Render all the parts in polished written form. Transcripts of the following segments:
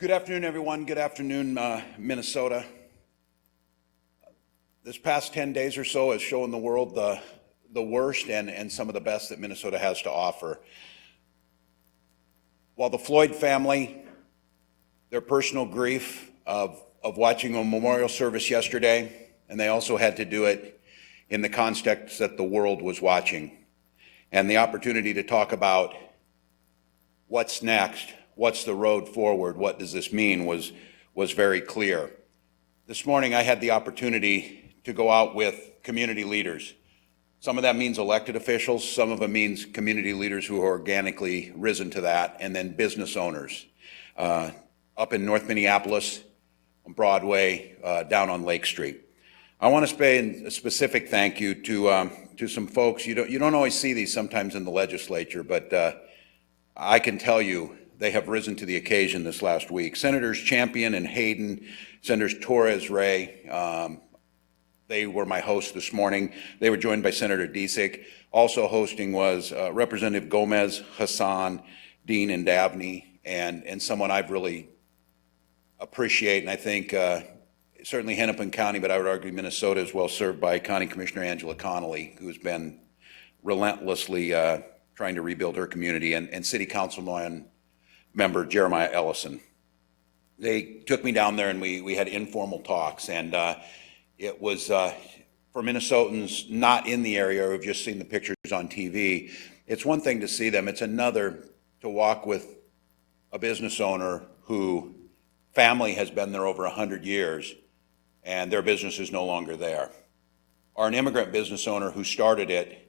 Good afternoon, everyone. Good afternoon, Minnesota. This past 10 days or so has shown the world the worst and some of the best that Minnesota has to offer. While the Floyd family, their personal grief of watching a memorial service yesterday, and they also had to do it in the context that the world was watching, and the opportunity to talk about what's next, what's the road forward, what does this mean, was very clear. This morning I had the opportunity to go out with community leaders. Some of that means elected officials, some of it means community leaders who are organically risen to that, and then business owners. Up in North Minneapolis, on Broadway, down on Lake Street. I want to say a specific thank you to some folks. You don't always see these sometimes in the legislature, but I can tell you they have risen to the occasion this last week. Senators Champion and Hayden, Senators Torres Ray, they were my hosts this morning. They were joined by Senator Disick. Also hosting was Representative Gomez, Hassan, Dean, and Dabney, and someone I've really appreciate, and I think certainly Hennepin County, but I would argue Minnesota is well served by County Commissioner Angela Connolly, who's been relentlessly trying to rebuild her community, and City Councilman member Jeremiah Ellison. They took me down there and we had informal talks, and it was for Minnesotans not in the area or have just seen the pictures on TV. It's one thing to see them, it's another to walk with a business owner who family has been there over 100 years and their business is no longer there. Or an immigrant business owner who started it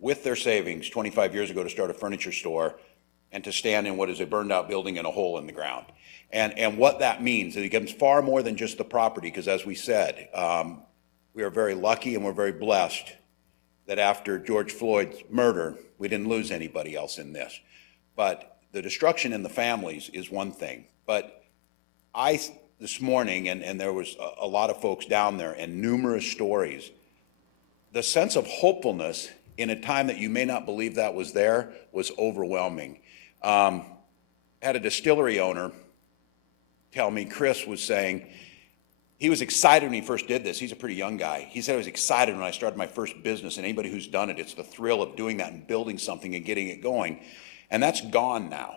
with their savings 25 years ago to start a furniture store and to stand in what is a burned out building and a hole in the ground. And what that means, it becomes far more than just the property, because as we said, we are very lucky and we're very blessed that after George Floyd's murder, we didn't lose anybody else in this. But the destruction in the families is one thing. But this morning, and there was a lot of folks down there and numerous stories, the sense of hopefulness in a time that you may not believe that was there was overwhelming. Had a distillery owner tell me, Chris was saying, he was excited when he first did this. He's a pretty young guy. He said, I was excited when I started my first business, and anybody who's done it, it's the thrill of doing that and building something and getting it going. And that's gone now.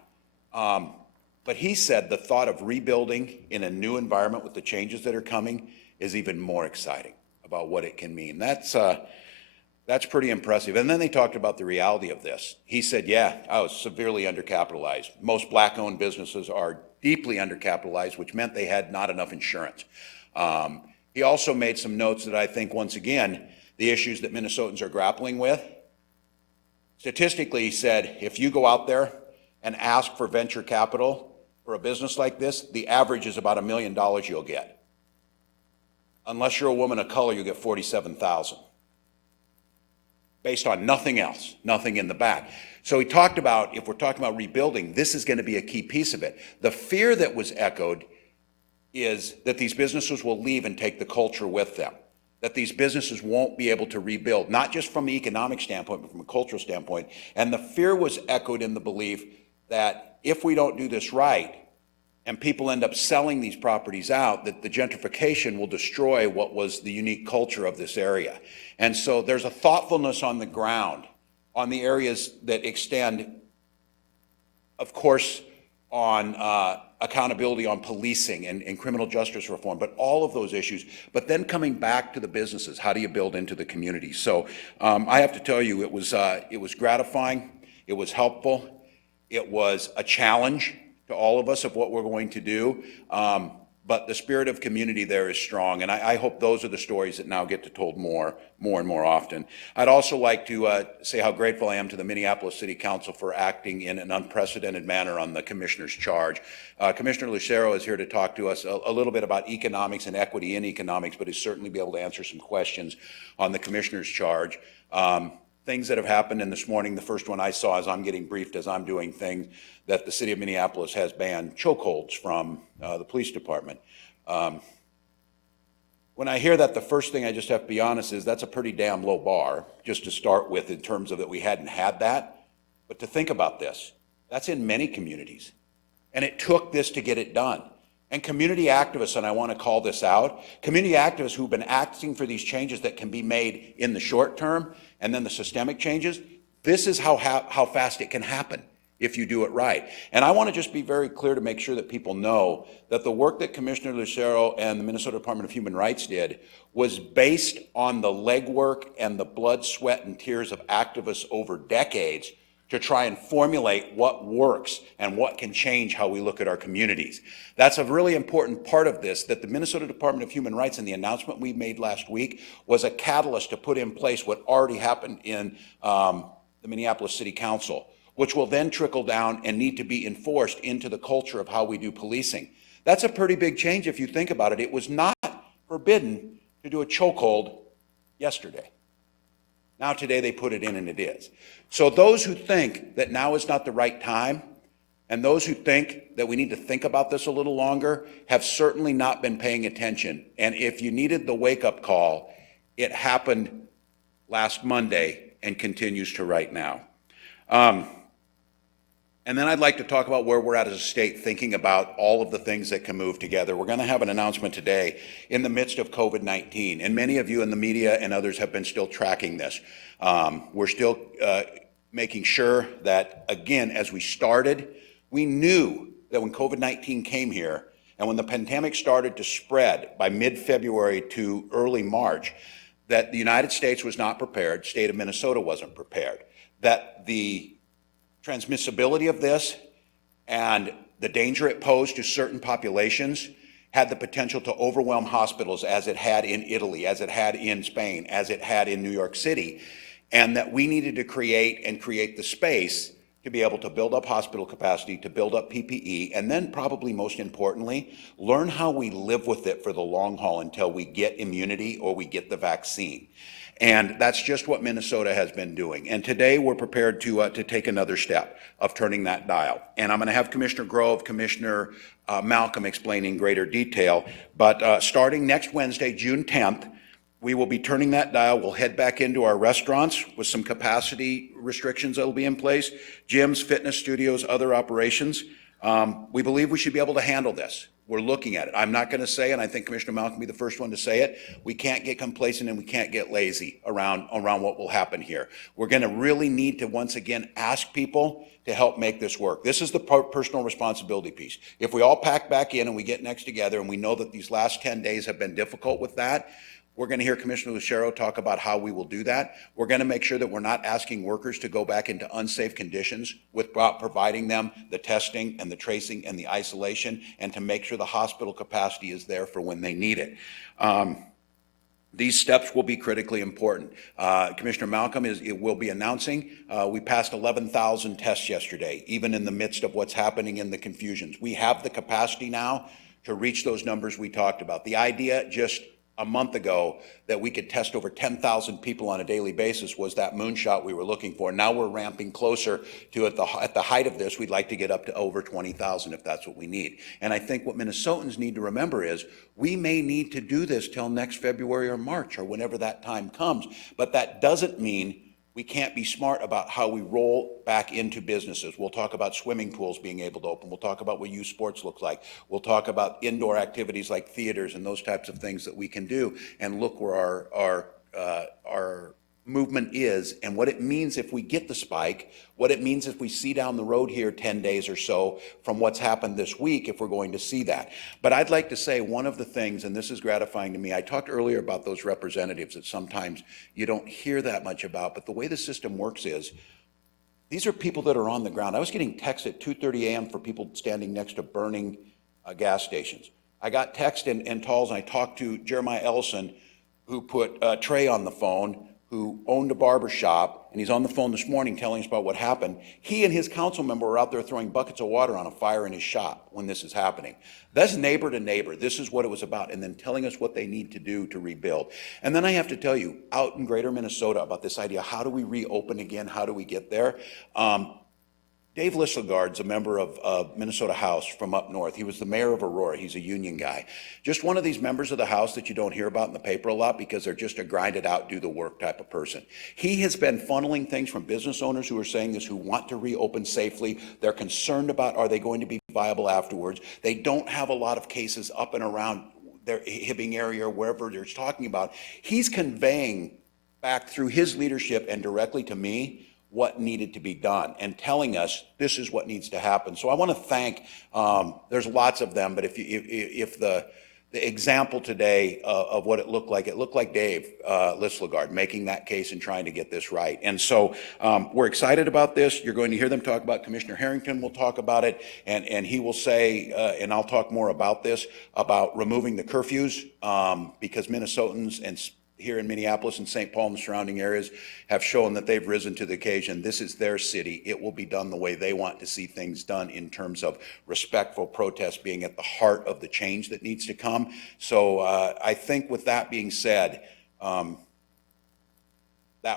But he said the thought of rebuilding in a new environment with the changes that are coming is even more exciting about what it can mean. That's pretty impressive. And then they talked about the reality of this. He said, yeah, I was severely undercapitalized. Most black-owned businesses are deeply undercapitalized, which meant they had not enough insurance. He also made some notes that I think, once again, the issues that Minnesotans are grappling with. Statistically, he said, if you go out there and ask for venture capital for a business like this, the average is about $1 million you'll get. Unless you're a woman of color, you'll get $47,000. Based on nothing else, nothing in the back. So he talked about, if we're talking about rebuilding, this is going to be a key piece of it. The fear that was echoed is that these businesses will leave and take the culture with them, that these businesses won't be able to rebuild, not just from an economic standpoint, but from a cultural standpoint. And the fear was echoed in the belief that if we don't do this right, and people end up selling these properties out, that the gentrification will destroy what was the unique culture of this area. And so there's a thoughtfulness on the ground, on the areas that extend, of course, on accountability on policing and criminal justice reform, but all of those issues, but then coming back to the businesses, how do you build into the community? So I have to tell you, it was gratifying, it was helpful, it was a challenge to all of us of what we're going to do, but the spirit of community there is strong, and I hope those are the stories that now get to told more and more often. I'd also like to say how grateful I am to the Minneapolis City Council for acting in an unprecedented manner on the commissioner's charge. Commissioner Lucero is here to talk to us a little bit about economics and equity in economics, but he'll certainly be able to answer some questions on the commissioner's charge. Things that have happened, and this morning the first one I saw as I'm getting briefed as I'm doing things, that the city of Minneapolis has banned chokeholds from the police department. When I hear that, the first thing I just have to be honest is that's a pretty damn low bar just to start with, in terms of that we hadn't had that. But to think about this, that's in many communities. And it took this to get it done. And community activists, and I want to call this out, community activists who've been asking for these changes that can be made in the short term and then the systemic changes, this is how fast it can happen if you do it right. And I want to just be very clear to make sure that people know that the work that Commissioner Lucero and the Minnesota Department of Human Rights did was based on the legwork and the blood, sweat, and tears of activists over decades to try and formulate what works and what can change how we look at our communities. That's a really important part of this, that the Minnesota Department of Human Rights and the announcement we made last week was a catalyst to put in place what already happened in the Minneapolis City Council, which will then trickle down and need to be enforced into the culture of how we do policing. That's a pretty big change if you think about it. It was not forbidden to do a chokehold yesterday. Now today they put it in and it is. So those who think that now is not the right time, and those who think that we need to think about this a little longer, have certainly not been paying attention. And if you needed the wake-up call, it happened last Monday and continues to right now. And then I'd like to talk about where we're at as a state, thinking about all of the things that can move together. We're going to have an announcement today in the midst of COVID-19, and many of you in the media and others have been still tracking this. We're still making sure that, again, as we started, we knew that when COVID-19 came here and when the pandemic started to spread by mid-February to early March, that the United States was not prepared, state of Minnesota wasn't prepared, that the transmissibility of this and the danger it posed to certain populations had the potential to overwhelm hospitals, as it had in Italy, as it had in Spain, as it had in New York City, and that we needed to create the space to be able to build up hospital capacity, to build up PPE, and then probably most importantly, learn how we live with it for the long haul until we get immunity or we get the vaccine. And that's just what Minnesota has been doing. And today we're prepared to take another step of turning that dial. And I'm going to have Commissioner Grove, Commissioner Malcolm explain in greater detail. But starting next Wednesday, June 10th, we will be turning that dial. We'll head back into our restaurants with some capacity restrictions that will be in place, gyms, fitness studios, other operations. We believe we should be able to handle this. We're looking at it. I'm not going to say, and I think Commissioner Malcolm will be the first one to say it, we can't get complacent and we can't get lazy around what will happen here. We're going to really need to once again ask people to help make this work. This is the personal responsibility piece. If we all pack back in and we get next together and we know that these last 10 days have been difficult with that, we're going to hear Commissioner Lucero talk about how we will do that. We're going to make sure that we're not asking workers to go back into unsafe conditions without providing them the testing and the tracing and the isolation, and to make sure the hospital capacity is there for when they need it. These steps will be critically important. Commissioner Malcolm will be announcing, we passed 11,000 tests yesterday, even in the midst of what's happening in the confusions. We have the capacity now to reach those numbers we talked about. The idea just a month ago that we could test over 10,000 people on a daily basis was that moonshot we were looking for. Now we're ramping closer to, at the height of this, we'd like to get up to over 20,000 if that's what we need. And I think what Minnesotans need to remember is we may need to do this till next February or March or whenever that time comes, but that doesn't mean we can't be smart about how we roll back into businesses. We'll talk about swimming pools being able to open. We'll talk about what youth sports look like. We'll talk about indoor activities like theaters and those types of things that we can do, and look where our movement is and what it means if we get the spike, what it means if we see down the road here 10 days or so from what's happened this week, if we're going to see that. But I'd like to say one of the things, and this is gratifying to me, I talked earlier about those representatives that sometimes you don't hear that much about, but the way the system works is these are people that are on the ground. I was getting texts at 2:30 a.m. for people standing next to burning gas stations. I got text in Talls, and I talked to Jeremiah Ellison, who put Trey on the phone, who owned a barber shop, and he's on the phone this morning telling us about what happened. He and his council member were out there throwing buckets of water on a fire in his shop when this is happening. That's neighbor to neighbor. This is what it was about, and then telling us what they need to do to rebuild. And then I have to tell you, out in greater Minnesota, about this idea, how do we reopen again? How do we get there? Dave Lisselgard's a member of Minnesota House from up north. He was the mayor of Aurora. He's a union guy. Just one of these members of the House that you don't hear about in the paper a lot because they're just a grind it out, do the work type of person. He has been funneling things from business owners who are saying this, who want to reopen safely. They're concerned about, are they going to be viable afterwards. They don't have a lot of cases up and around their Hibbing area or wherever they're talking about. He's conveying back through his leadership and directly to me what needed to be done and telling us this is what needs to happen. So I want to thank, there's lots of them, but if the example today of what it looked like Dave Lislegard making that case and trying to get this right. And so we're excited about this. You're going to hear them talk about, Commissioner Harrington will talk about it, and he will say, and I'll talk more about this, about removing the curfews, because Minnesotans and here in Minneapolis and St. Paul and the surrounding areas have shown that they've risen to the occasion. This is their city. It will be done the way they want to see things done in terms of respectful protest being at the heart of the change that needs to come. So I think with that being said, that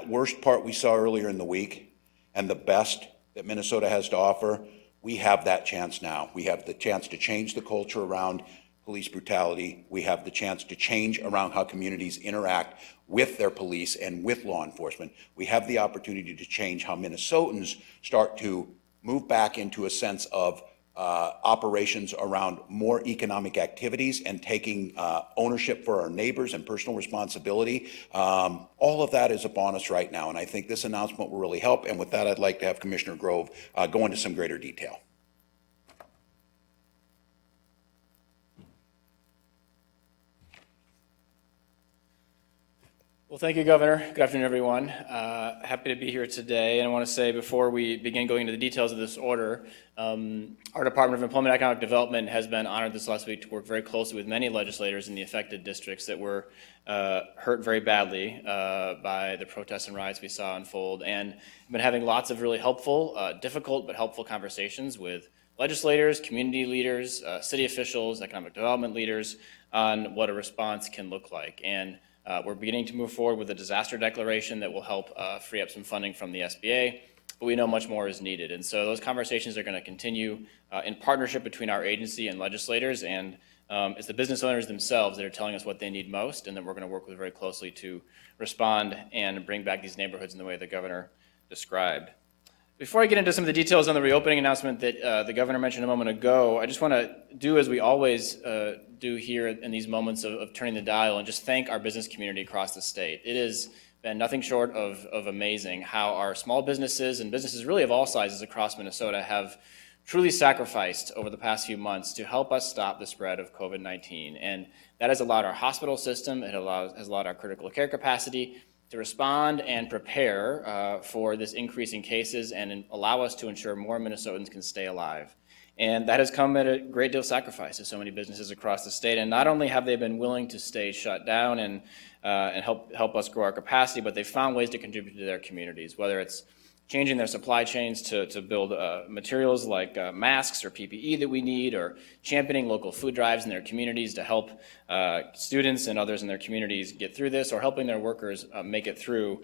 worst part we saw earlier in the week and the best that Minnesota has to offer, we have that chance now. We have the chance to change the culture around police brutality. We have the chance to change around how communities interact with their police and with law enforcement. We have the opportunity to change how Minnesotans start to move back into a sense of operations around more economic activities and taking ownership for our neighbors and personal responsibility. All of that is upon us right now, and I think this announcement will really help. And with that, I'd like to have Commissioner Grove go into some greater detail. Well, thank you, Governor. Good afternoon, everyone. Happy to be here today. And I want to say before we begin going into the details of this order, our Department of Employment and Economic Development has been honored this last week to work very closely with many legislators in the affected districts that were hurt very badly by the protests and riots we saw unfold. And I've been having lots of really helpful, difficult but helpful conversations with legislators, community leaders, city officials, economic development leaders on what a response can look like. And we're beginning to move forward with a disaster declaration that will help free up some funding from the SBA, but we know much more is needed. And so those conversations are going to continue in partnership between our agency and legislators, and it's the business owners themselves that are telling us what they need most, and then we're going to work with very closely to respond and bring back these neighborhoods in the way the governor described. Before I get into some of the details on the reopening announcement that the governor mentioned a moment ago, I just want to do as we always do here in these moments of turning the dial and just thank our business community across the state. It has been nothing short of amazing how our small businesses and businesses really of all sizes across Minnesota have truly sacrificed over the past few months to help us stop the spread of COVID-19. And that has allowed our hospital system, has allowed our critical care capacity to respond and prepare for this increase in cases and allow us to ensure more Minnesotans can stay alive. And that has come at a great deal of sacrifice to so many businesses across the state. And not only have they been willing to stay shut down and help us grow our capacity, but they've found ways to contribute to their communities, whether it's changing their supply chains to build materials like masks or PPE that we need, or championing local food drives in their communities to help students and others in their communities get through this, or helping their workers make it through.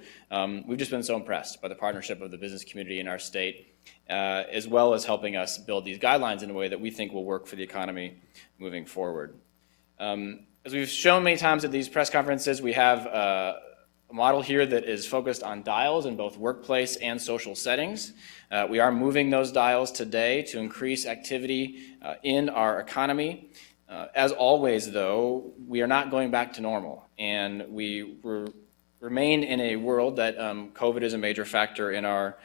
We've just been so impressed by the partnership of the business community in our state, as well as helping us build these guidelines in a way that we think will work for the economy moving forward. As we've shown many times at these press conferences, we have a model here that is focused on dials in both workplace and social settings. We are moving those dials today to increase activity in our economy. As always, though, we are not going back to normal, and we remain in a world that COVID is a major factor in our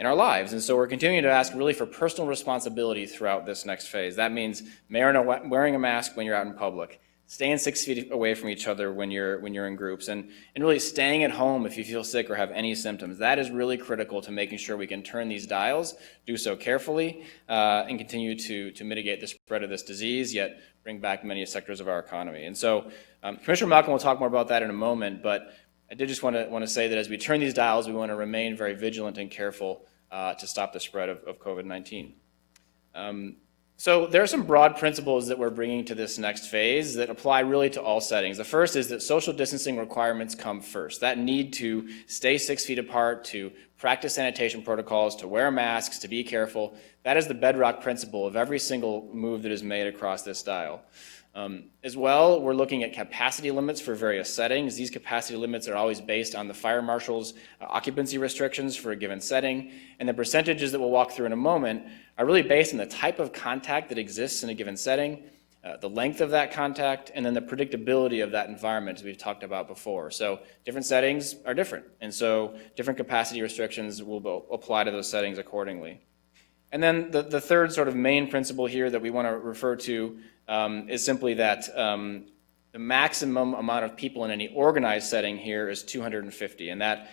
lives. And so we're continuing to ask really for personal responsibility throughout this next phase. That means wearing a mask when you're out in public, staying 6 feet away from each other when you're in groups, and really staying at home if you feel sick or have any symptoms. That is really critical to making sure we can turn these dials, do so carefully, and continue to mitigate the spread of this disease, yet bring back many sectors of our economy. And so Commissioner Malcolm will talk more about that in a moment, but I did just want to say that as we turn these dials, we want to remain very vigilant and careful to stop the spread of COVID-19. So there are some broad principles that we're bringing to this next phase that apply really to all settings. The first is that social distancing requirements come first. That need to stay 6 feet apart, to practice sanitation protocols, to wear masks, to be careful. That is the bedrock principle of every single move that is made across this dial. As well, we're looking at capacity limits for various settings. These capacity limits are always based on the fire marshal's occupancy restrictions for a given setting, and the percentages that we'll walk through in a moment are really based on the type of contact that exists in a given setting, the length of that contact, and then the predictability of that environment, as we've talked about before. So different settings are different, and so different capacity restrictions will apply to those settings accordingly. And then the third sort of main principle here that we want to refer to is simply that the maximum amount of people in any organized setting here is 250, and that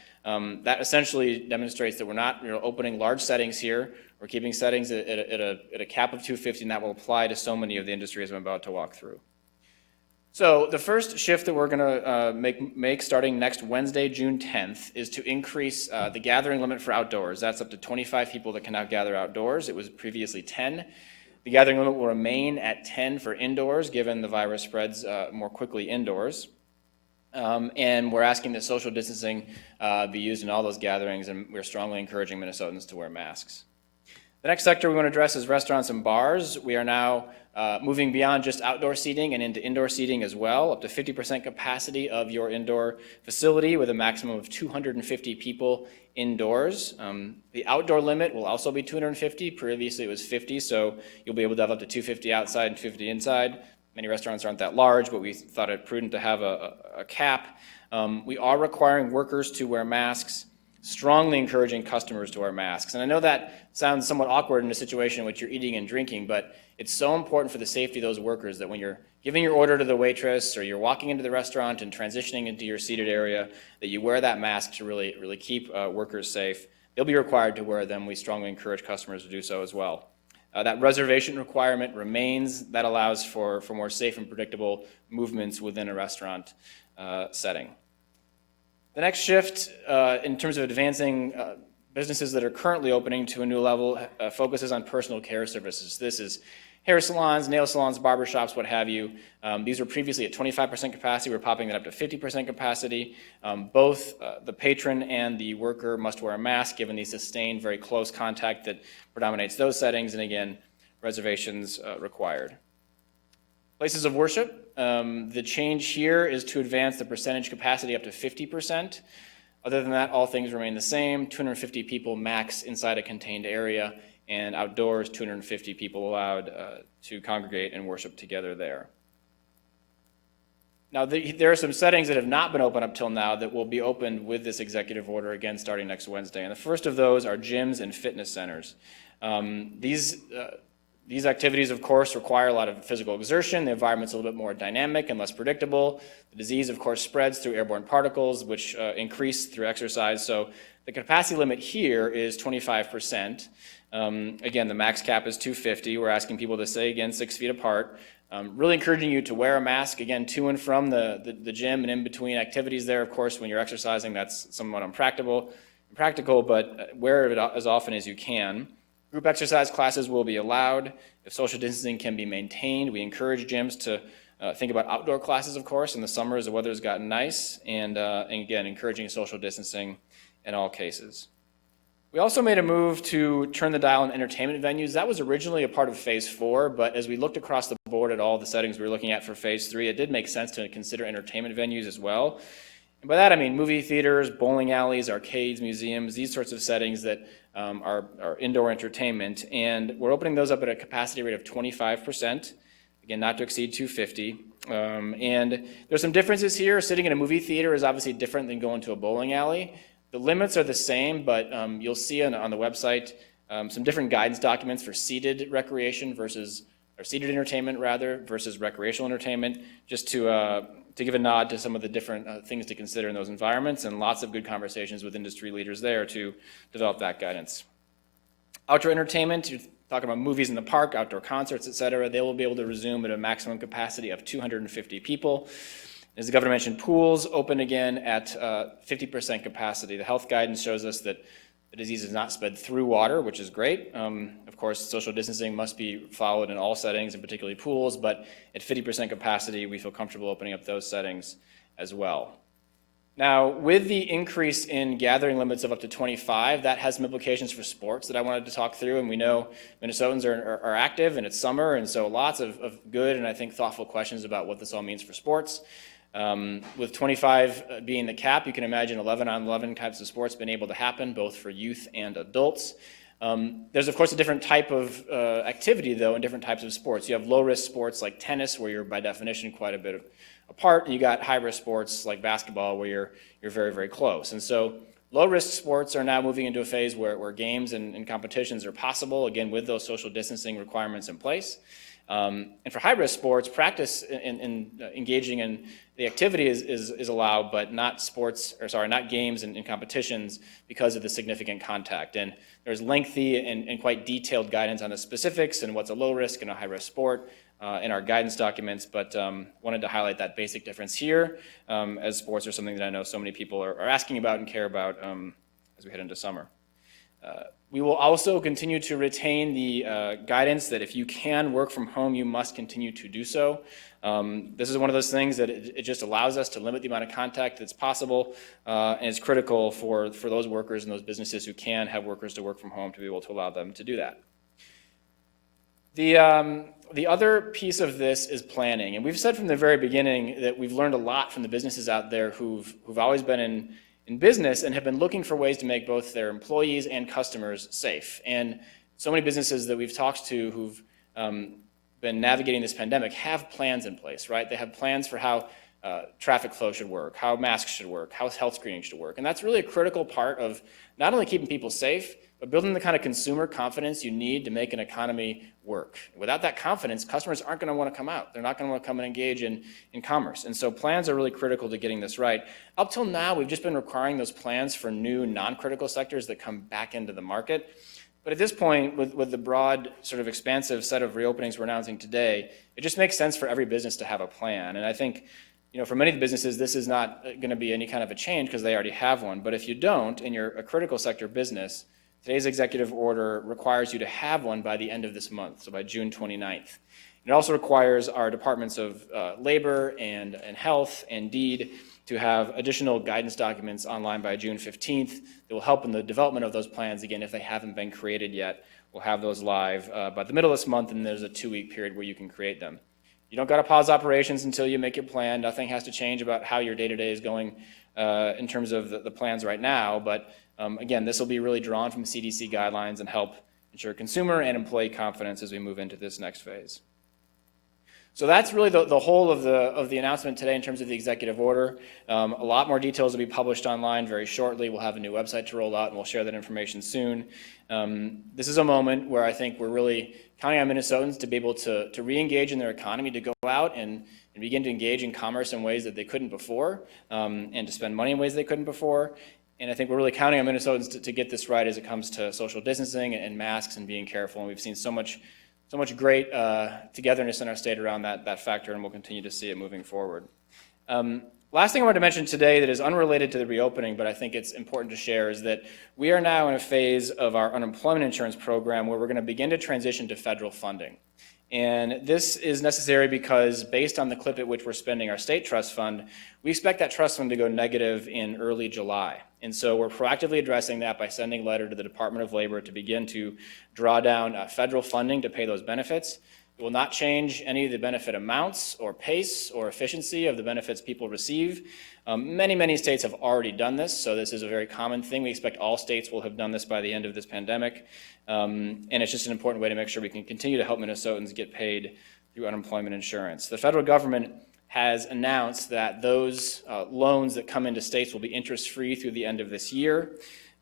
essentially demonstrates that we're not opening large settings here. We're keeping settings at a cap of 250, and that will apply to so many of the industries I'm about to walk through. So the first shift that we're going to make starting next Wednesday, June 10th, is to increase the gathering limit for outdoors. That's up to 25 people that can now gather outdoors. It was previously 10. The gathering limit will remain at 10 for indoors, given the virus spreads more quickly indoors. And we're asking that social distancing be used in all those gatherings, and we're strongly encouraging Minnesotans to wear masks. The next sector we want to address is restaurants and bars. We are now moving beyond just outdoor seating and into indoor seating as well, up to 50% capacity of your indoor facility with a maximum of 250 people indoors. The outdoor limit will also be 250. Previously it was 50, so you'll be able to have up to 250 outside and 250 inside. Many restaurants aren't that large, but we thought it prudent to have a cap. We are requiring workers to wear masks, strongly encouraging customers to wear masks. And I know that sounds somewhat awkward in a situation in which you're eating and drinking, but it's so important for the safety of those workers that when you're giving your order to the waitress or you're walking into the restaurant and transitioning into your seated area, that you wear that mask to really keep workers safe. They'll be required to wear them. We strongly encourage customers to do so as well. That reservation requirement remains. That allows for more safe and predictable movements within a restaurant setting. The next shift in terms of advancing businesses that are currently opening to a new level focuses on personal care services. This is hair salons, nail salons, barbershops, what have you. These were previously at 25% capacity. We're popping that up to 50% capacity. Both the patron and the worker must wear a mask given the sustained, very close contact that predominates those settings, and again, reservations required. Places of worship, the change here is to advance the percentage capacity up to 50%. Other than that, all things remain the same. 250 people max inside a contained area, and outdoors, 250 people allowed to congregate and worship together there. Now, there are some settings that have not been open up till now that will be opened with this executive order, again, starting next Wednesday. And the first of those are gyms and fitness centers. These activities, of course, require a lot of physical exertion. The environment's a little bit more dynamic and less predictable. The disease, of course, spreads through airborne particles, which increase through exercise. So the capacity limit here is 25%. Again, the max cap is 250. We're asking people to stay, again, 6 feet apart. Really encouraging you to wear a mask, again, to and from the gym and in between activities there. Of course, when you're exercising, that's somewhat impractical, but wear it as often as you can. Group exercise classes will be allowed if social distancing can be maintained. We encourage gyms to think about outdoor classes, of course, in the summer as the weather's gotten nice, and again, encouraging social distancing in all cases. We also made a move to turn the dial on entertainment venues. That was originally a part of Phase 4, but as we looked across the board at all the settings we were looking at for Phase 3, it did make sense to consider entertainment venues as well. And by that, I mean movie theaters, bowling alleys, arcades, museums, these sorts of settings that are indoor entertainment. And we're opening those up at a capacity rate of 25%, again, not to exceed 250. And there's some differences here. Sitting in a movie theater is obviously different than going to a bowling alley. The limits are the same, but you'll see on the website some different guidance documents for seated recreation or seated entertainment rather, versus recreational entertainment, just to give a nod to some of the different things to consider in those environments, and lots of good conversations with industry leaders there to develop that guidance. Outdoor entertainment, you're talking about movies in the park, outdoor concerts, et cetera, they will be able to resume at a maximum capacity of 250 people. As the governor mentioned, pools open again at 50% capacity. The health guidance shows us that the disease is not spread through water, which is great. Of course, social distancing must be followed in all settings, and particularly pools, but at 50% capacity, we feel comfortable opening up those settings as well. Now, with the increase in gathering limits of up to 25, that has some implications for sports that I wanted to talk through. And we know Minnesotans are active and it's summer, and so lots of good and I think thoughtful questions about what this all means for sports. With 25 being the cap, you can imagine 11-on-11 types of sports being able to happen, both for youth and adults. There's, of course, a different type of activity, though, in different types of sports. You have low-risk sports like tennis, where you're, by definition, quite a bit apart, and you got high-risk sports like basketball, where you're very, very close. And so low-risk sports are now moving into a phase where games and competitions are possible, again, with those social distancing requirements in place. And for high-risk sports, practice in engaging in the activity is allowed, but not games and competitions because of the significant contact. And there's lengthy and quite detailed guidance on the specifics and what's a low-risk and a high-risk sport in our guidance documents, but wanted to highlight that basic difference here, as sports are something that I know so many people are asking about and care about as we head into summer. We will also continue to retain the guidance that if you can work from home, you must continue to do so. This is one of those things that it just allows us to limit the amount of contact that's possible, and it's critical for those workers and those businesses who can have workers to work from home to be able to allow them to do that. The other piece of this is planning, and we've said from the very beginning that we've learned a lot from the businesses out there who've always been in business and have been looking for ways to make both their employees and customers safe. And so many businesses that we've talked to who've been navigating this pandemic have plans in place, right? They have plans for how traffic flow should work, how masks should work, how health screening should work. And that's really a critical part of not only keeping people safe, but building the kind of consumer confidence you need to make an economy work. Without that confidence, customers aren't going to want to come out. They're not going to want to come and engage in commerce. And so plans are really critical to getting this right. Up till now, we've just been requiring those plans for new non-critical sectors that come back into the market. But at this point, with the broad sort of expansive set of reopenings we're announcing today, it just makes sense for every business to have a plan. And I think, for many of the businesses, this is not going to be any kind of a change because they already have one. But if you don't, and you're a critical sector business, today's executive order requires you to have one by the end of this month, so by June 29th. It also requires our departments of labor and health and deed to have additional guidance documents online by June 15th that will help in the development of those plans. Again, if they haven't been created yet, we'll have those live by the middle of this month, and there's a 2-week period where you can create them. You don't got to pause operations until you make your plan. Nothing has to change about how your day-to-day is going in terms of the plans right now, but again, this will be really drawn from CDC guidelines and help ensure consumer and employee confidence as we move into this next phase. So that's really the whole of the announcement today in terms of the executive order. A lot more details will be published online very shortly. We'll have a new website to roll out, and we'll share that information soon. This is a moment where I think we're really counting on Minnesotans to be able to re-engage in their economy, to go out and begin to engage in commerce in ways that they couldn't before, and to spend money in ways they couldn't before. And I think we're really counting on Minnesotans to get this right as it comes to social distancing and masks and being careful. And we've seen so much great togetherness in our state around that factor, and we'll continue to see it moving forward. Last thing I wanted to mention today that is unrelated to the reopening, but I think it's important to share, is that we are now in a phase of our unemployment insurance program where we're going to begin to transition to federal funding. And this is necessary because based on the clip at which we're spending our state trust fund, we expect that trust fund to go negative in early July. And so we're proactively addressing that by sending a letter to the Department of Labor to begin to draw down federal funding to pay those benefits. It will not change any of the benefit amounts or pace or efficiency of the benefits people receive. Many states have already done this, so this is a very common thing. We expect all states will have done this by the end of this pandemic. And it's just an important way to make sure we can continue to help Minnesotans get paid through unemployment insurance. The federal government has announced that those loans that come into states will be interest-free through the end of this year.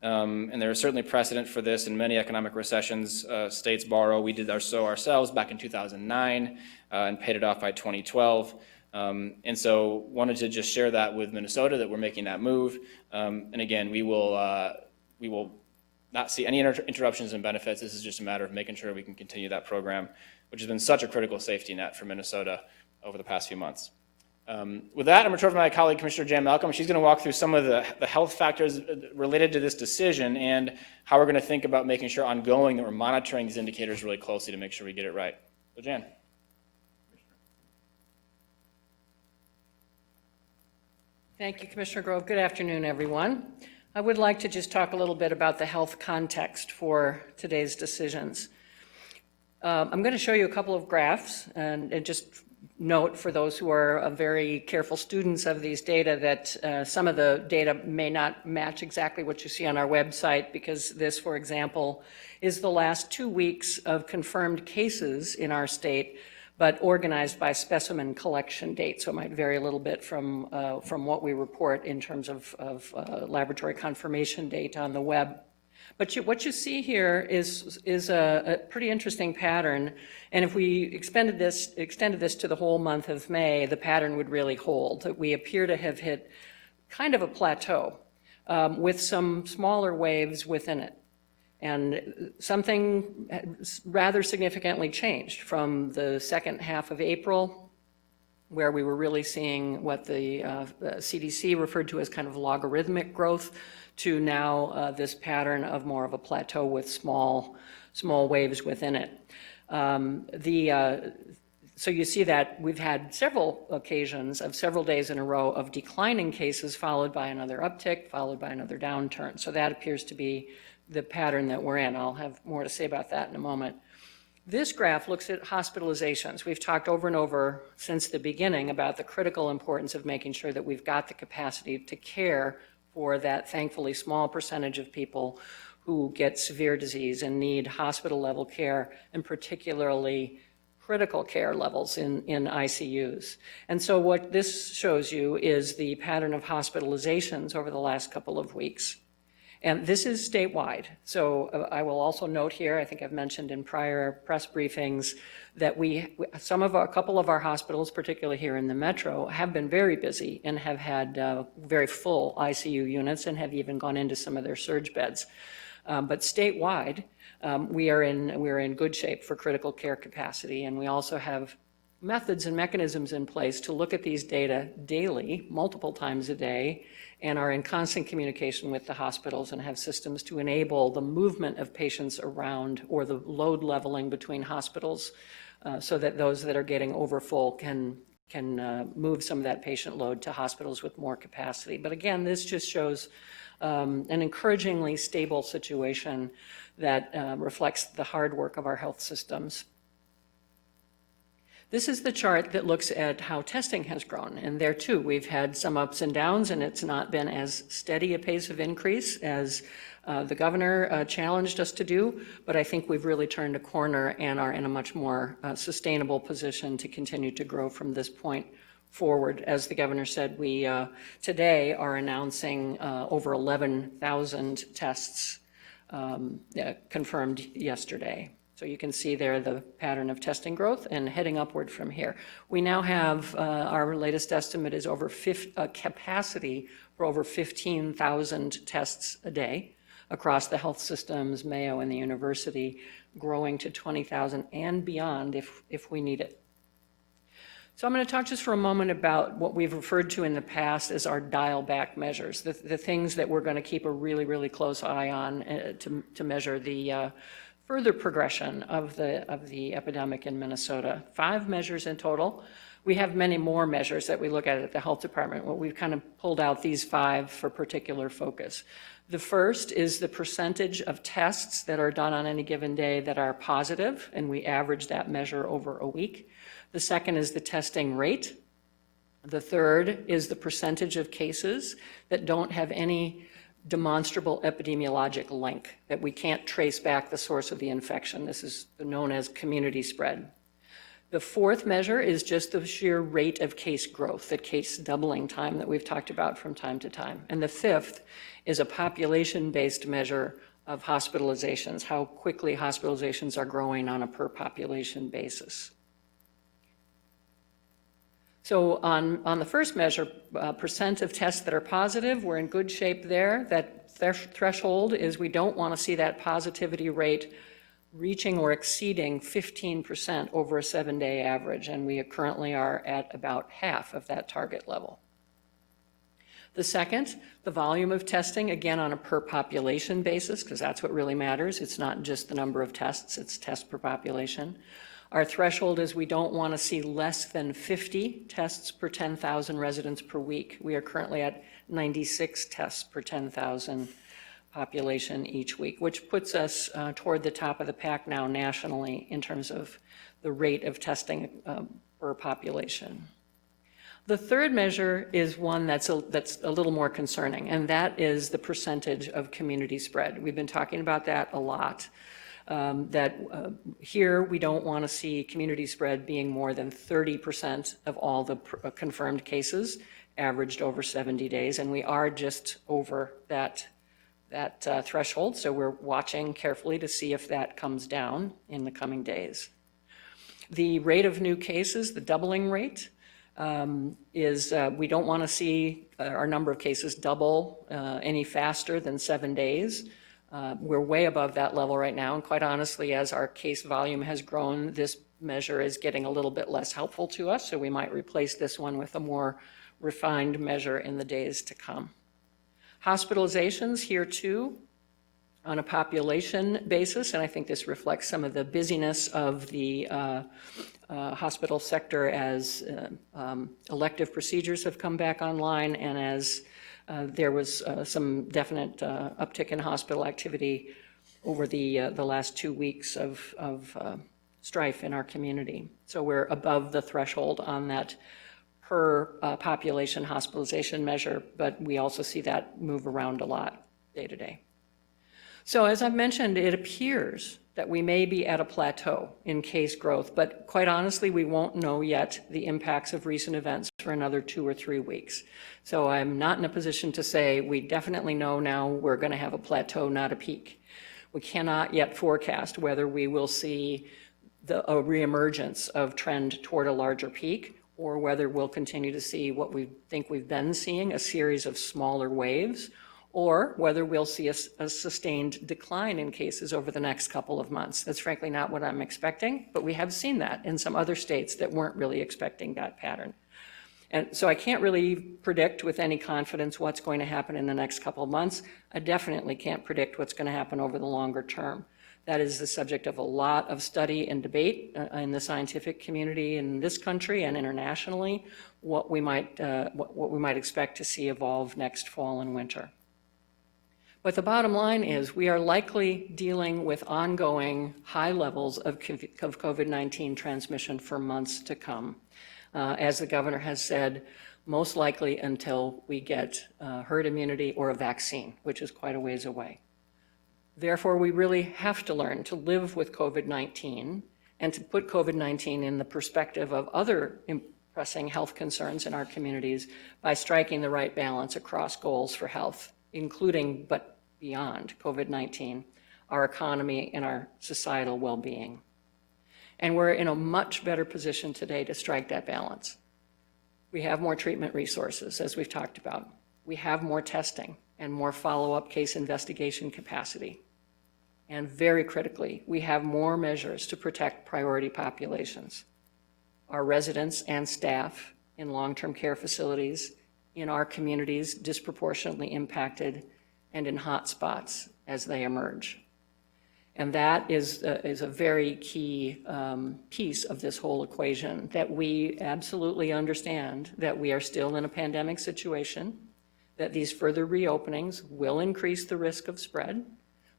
And there is certainly precedent for this in many economic recessions. States borrow. We did so ourselves back in 2009 and paid it off by 2012. And so wanted to just share that with Minnesota that we're making that move. And again, we will not see any interruptions in benefits. This is just a matter of making sure we can continue that program, which has been such a critical safety net for Minnesota over the past few months. With that, I'm going to turn over to my colleague, Commissioner Jan Malcolm. She's going to walk through some of the health factors related to this decision and how we're going to think about making sure ongoing that we're monitoring these indicators really closely to make sure we get it right. So, Jan. Thank you, Commissioner Grove. Good afternoon, everyone. I would like to just talk a little bit about the health context for today's decisions. I'm going to show you a couple of graphs, and just note for those who are very careful students of these data that some of the data may not match exactly what you see on our website, because this, for example, is the last 2 weeks of confirmed cases in our state, but organized by specimen collection date, so it might vary a little bit from what we report in terms of laboratory confirmation date on the web. But what you see here is a pretty interesting pattern, and if we extended this to the whole month of May, the pattern would really hold. That we appear to have hit kind of a plateau with some smaller waves within it. And something rather significantly changed from the second half of April, where we were really seeing what the CDC referred to as kind of logarithmic growth, to now this pattern of more of a plateau with small waves within it. So you see that we've had several occasions of several days in a row of declining cases, followed by another uptick, followed by another downturn. So that appears to be the pattern that we're in. I'll have more to say about that in a moment. This graph looks at hospitalizations. We've talked over and over since the beginning about the critical importance of making sure that we've got the capacity to care for that thankfully small percentage of people who get severe disease and need hospital level care, and particularly critical care levels in ICUs. And so what this shows you is the pattern of hospitalizations over the last couple of weeks. And this is statewide. So I will also note here, I think I've mentioned in prior press briefings, that a couple of our hospitals, particularly here in the metro, have been very busy and have had very full ICU units and have even gone into some of their surge beds. But statewide, we're in good shape for critical care capacity, and we also have methods and mechanisms in place to look at these data daily, multiple times a day, and are in constant communication with the hospitals and have systems to enable the movement of patients around, or the load leveling between hospitals, so that those that are getting overfull can move some of that patient load to hospitals with more capacity. But again, this just shows an encouragingly stable situation that reflects the hard work of our health systems. This is the chart that looks at how testing has grown, and there too we've had some ups and downs, and it's not been as steady a pace of increase as the governor challenged us to do, but I think we've really turned a corner and are in a much more sustainable position to continue to grow from this point forward. As the governor said, we today are announcing over 11,000 tests confirmed yesterday. So you can see there the pattern of testing growth and heading upward from here. We now have, our latest estimate is capacity for over 15,000 tests a day across the health systems, Mayo and the university, growing to 20,000 and beyond if we need it. So I'm going to talk just for a moment about what we've referred to in the past as our dial-back measures, the things that we're going to keep a really, really close eye on to measure the further progression of the epidemic in Minnesota. 5 measures in total. We have many more measures that we look at the health department. Well, we've kind of pulled out these 5 for particular focus. The first is the percentage of tests that are done on any given day that are positive, and we average that measure over a week. The second is the testing rate. The third is the percentage of cases that don't have any demonstrable epidemiologic link, that we can't trace back the source of the infection. This is known as community spread. The fourth measure is just the sheer rate of case growth, the case doubling time that we've talked about from time to time. And the fifth is a population-based measure of hospitalizations, how quickly hospitalizations are growing on a per population basis. So on the first measure, percent of tests that are positive, we're in good shape there. That threshold is we don't want to see that positivity rate reaching or exceeding 15% over a 7-day average, and we currently are at about half of that target level. The second, the volume of testing, again on a per population basis, because that's what really matters. It's not just the number of tests, it's tests per population. Our threshold is we don't want to see less than 50 tests per 10,000 residents per week. We are currently at 96 tests per 10,000 population each week, which puts us toward the top of the pack now nationally in terms of the rate of testing per population. The third measure is one that's a little more concerning, and that is the percentage of community spread. We've been talking about that a lot. Here we don't want to see community spread being more than 30% of all the confirmed cases averaged over 70 days, and we are just over that threshold, so we're watching carefully to see if that comes down in the coming days. The rate of new cases, the doubling rate, we don't want to see our number of cases double any faster than 7 days. We're way above that level right now, and quite honestly, as our case volume has grown, this measure is getting a little bit less helpful to us, so we might replace this one with a more refined measure in the days to come. Hospitalizations here too, on a population basis, and I think this reflects some of the busyness of the hospital sector as elective procedures have come back online, and as there was some definite uptick in hospital activity over the last 2 weeks of strife in our community. So we're above the threshold on that per population hospitalization measure, but we also see that move around a lot day to day. So as I've mentioned, it appears that we may be at a plateau in case growth, but quite honestly, we won't know yet the impacts of recent events for another 2 or 3 weeks. So I'm not in a position to say we definitely know now we're going to have a plateau, not a peak. We cannot yet forecast whether we will see a reemergence of trend toward a larger peak, or whether we'll continue to see what we think we've been seeing, a series of smaller waves, or whether we'll see a sustained decline in cases over the next couple of months. That's frankly not what I'm expecting, but we have seen that in some other states that weren't really expecting that pattern. And so I can't really predict with any confidence what's going to happen in the next couple of months. I definitely can't predict what's going to happen over the longer term. That is the subject of a lot of study and debate in the scientific community in this country and internationally, what we might expect to see evolve next fall and winter. But the bottom line is we are likely dealing with ongoing high levels of COVID-19 transmission for months to come. As the governor has said, most likely until we get herd immunity or a vaccine, which is quite a ways away. Therefore, we really have to learn to live with COVID-19 and to put COVID-19 in the perspective of other pressing health concerns in our communities by striking the right balance across goals for health, including, but beyond COVID-19, our economy and our societal well-being. And we're in a much better position today to strike that balance. We have more treatment resources, as we've talked about. We have more testing and more follow-up case investigation capacity. And very critically, we have more measures to protect priority populations. Our residents and staff in long-term care facilities, in our communities disproportionately impacted, and in hotspots as they emerge. And that is a very key piece of this whole equation, that we absolutely understand that we are still in a pandemic situation, that these further reopenings will increase the risk of spread,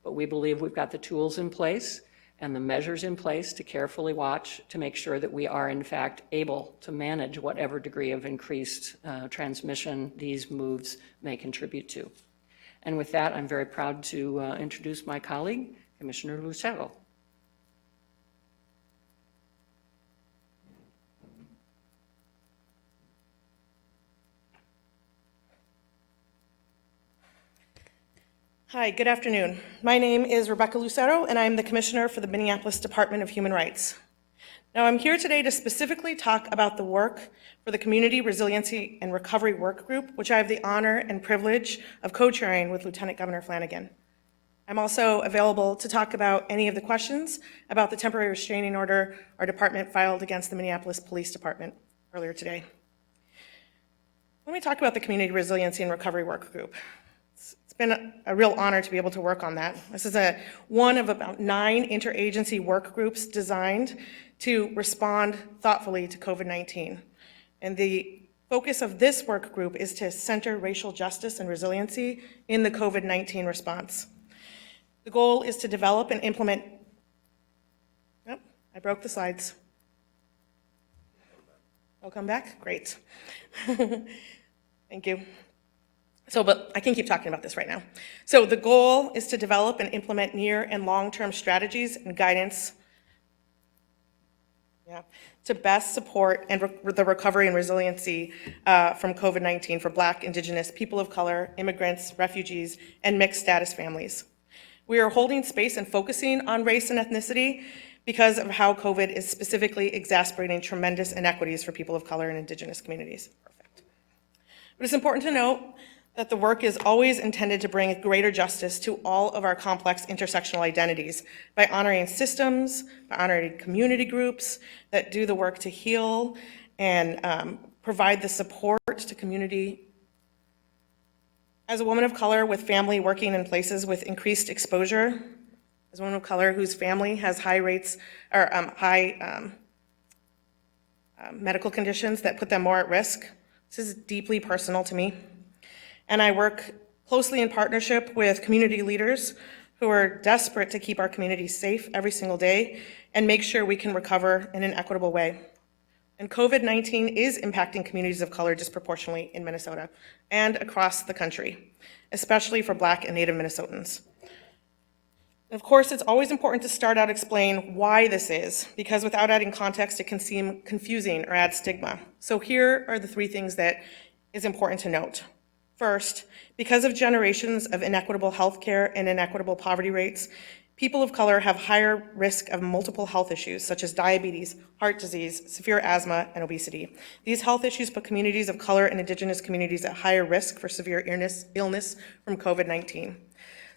but we believe we've got the tools in place and the measures in place to carefully watch to make sure that we are in fact able to manage whatever degree of increased transmission these moves may contribute to. And with that, I'm very proud to introduce my colleague, Commissioner Lucero. Hi, good afternoon. My name is Rebecca Lucero, and I'm the Commissioner for the Minneapolis Department of Human Rights. Now, I'm here today to specifically talk about the work for the Community Resiliency and Recovery Workgroup, which I have the honor and privilege of co-chairing with Lieutenant Governor Flanagan. I'm also available to talk about any of the questions about the temporary restraining order our department filed against the Minneapolis Police Department earlier today. Let me talk about the Community Resiliency and Recovery Workgroup. It's been a real honor to be able to work on that. This is one of about 9 interagency work groups designed to respond thoughtfully to COVID-19. And the focus of this work group is to center racial justice and resiliency in the COVID-19 response. The goal is to develop and implement, oh, I broke the slides. I'll come back, great. Thank you. But I can keep talking about this right now. So the goal is to develop and implement near and long-term strategies and guidance to best support the recovery and resiliency from COVID-19 for Black, Indigenous, people of color, immigrants, refugees, and mixed status families. We are holding space and focusing on race and ethnicity because of how COVID is specifically exacerbating tremendous inequities for people of color and Indigenous communities. Perfect. But it's important to note that the work is always intended to bring greater justice to all of our complex intersectional identities by honoring systems, by honoring community groups that do the work to heal and provide the support to community. As a woman of color with family working in places with increased exposure, as a woman of color whose family has high rates or high medical conditions that put them more at risk, this is deeply personal to me. And I work closely in partnership with community leaders who are desperate to keep our communities safe every single day and make sure we can recover in an equitable way. And COVID-19 is impacting communities of color disproportionately in Minnesota and across the country, especially for Black and Native Minnesotans. Of course, it's always important to start out explain why this is, because without adding context, it can seem confusing or add stigma. So here are the 3 things that is important to note. First, because of generations of inequitable healthcare and inequitable poverty rates, people of color have higher risk of multiple health issues such as diabetes, heart disease, severe asthma, and obesity. These health issues put communities of color and Indigenous communities at higher risk for severe illness from COVID-19.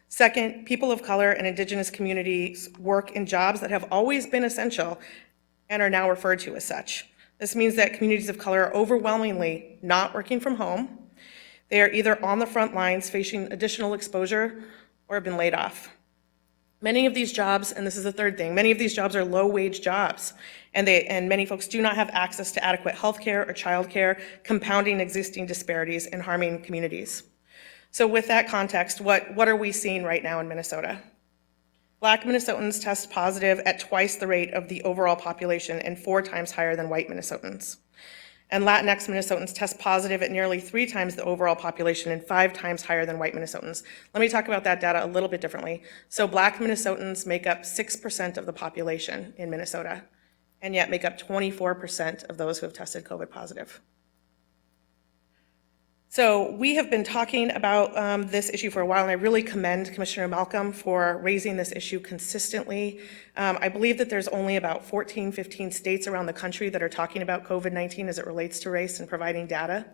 Second, people of color and Indigenous communities work in jobs that have always been essential and are now referred to as such. This means that communities of color are overwhelmingly not working from home. They are either on the front lines facing additional exposure or have been laid off. Many of these jobs, and this is the third thing, many of these jobs are low-wage jobs, and many folks do not have access to adequate health care or child care, compounding existing disparities and harming communities. So with that context, what are we seeing right now in Minnesota? Black Minnesotans test positive at twice the rate of the overall population and 4 times higher than white Minnesotans. And Latinx Minnesotans test positive at nearly 3 times the overall population and 5 times higher than white Minnesotans. Let me talk about that data a little bit differently. So Black Minnesotans make up 6% of the population in Minnesota, and yet make up 24% of those who have tested COVID positive. So we have been talking about this issue for a while, and I really commend Commissioner Malcolm for raising this issue consistently. I believe that there's only about 14, 15 states around the country that are talking about COVID-19 as it relates to race and providing data.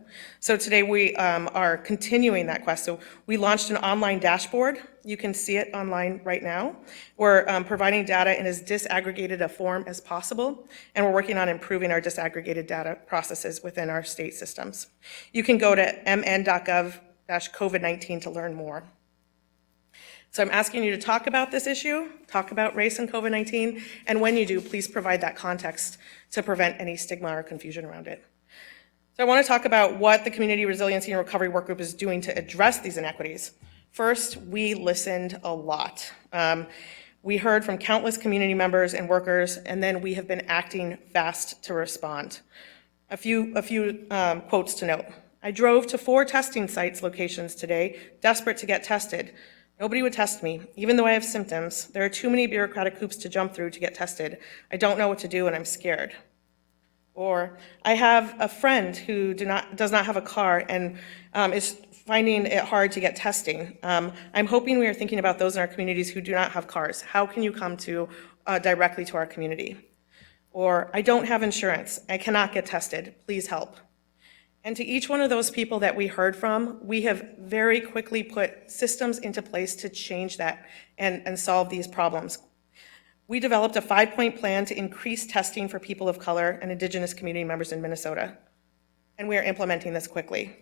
So today we are continuing that quest. So we launched an online dashboard. You can see it online right now. We're providing data in as disaggregated a form as possible, and we're working on improving our disaggregated data processes within our state systems. You can go to mn.gov/COVID-19 to learn more. So I'm asking you to talk about this issue, talk about race and COVID-19, and when you do, please provide that context to prevent any stigma or confusion around it. So I want to talk about what the Community Resiliency and Recovery Workgroup is doing to address these inequities. First, we listened a lot. We heard from countless community members and workers, and then we have been acting fast to respond. A few quotes to note. I drove to 4 testing sites locations today, desperate to get tested. Nobody would test me, even though I have symptoms. There are too many bureaucratic hoops to jump through to get tested. I don't know what to do and I'm scared. Or, I have a friend who does not have a car and is finding it hard to get testing. I'm hoping we are thinking about those in our communities who do not have cars. How can you come to directly to our community? Or, I don't have insurance. I cannot get tested. Please help. And to each one of those people that we heard from, we have very quickly put systems into place to change that and solve these problems. We developed a 5-point plan to increase testing for people of color and Indigenous community members in Minnesota, and we are implementing this quickly.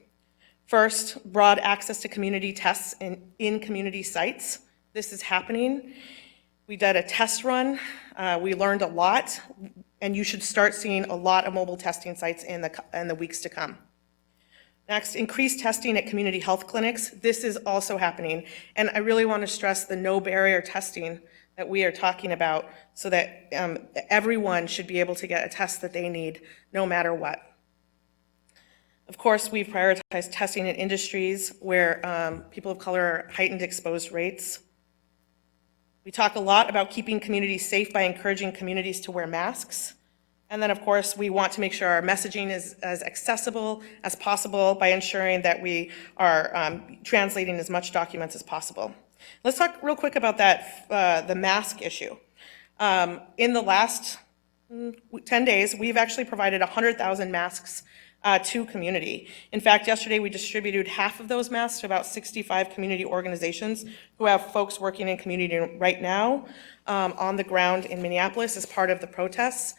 First, broad access to community tests in community sites. This is happening. We did a test run. We learned a lot, and you should start seeing a lot of mobile testing sites in the weeks to come. Next, increased testing at community health clinics. This is also happening, and I really want to stress the no barrier testing that we are talking about so that everyone should be able to get a test that they need no matter what. Of course, we've prioritized testing in industries where people of color are heightened exposed rates. We talk a lot about keeping communities safe by encouraging communities to wear masks. And then, of course, we want to make sure our messaging is as accessible as possible by ensuring that we are translating as much documents as possible. Let's talk real quick about that, the mask issue. In the last 10 days, we've actually provided 100,000 masks to community. In fact, yesterday we distributed half of those masks to about 65 community organizations who have folks working in community right now on the ground in Minneapolis as part of the protests,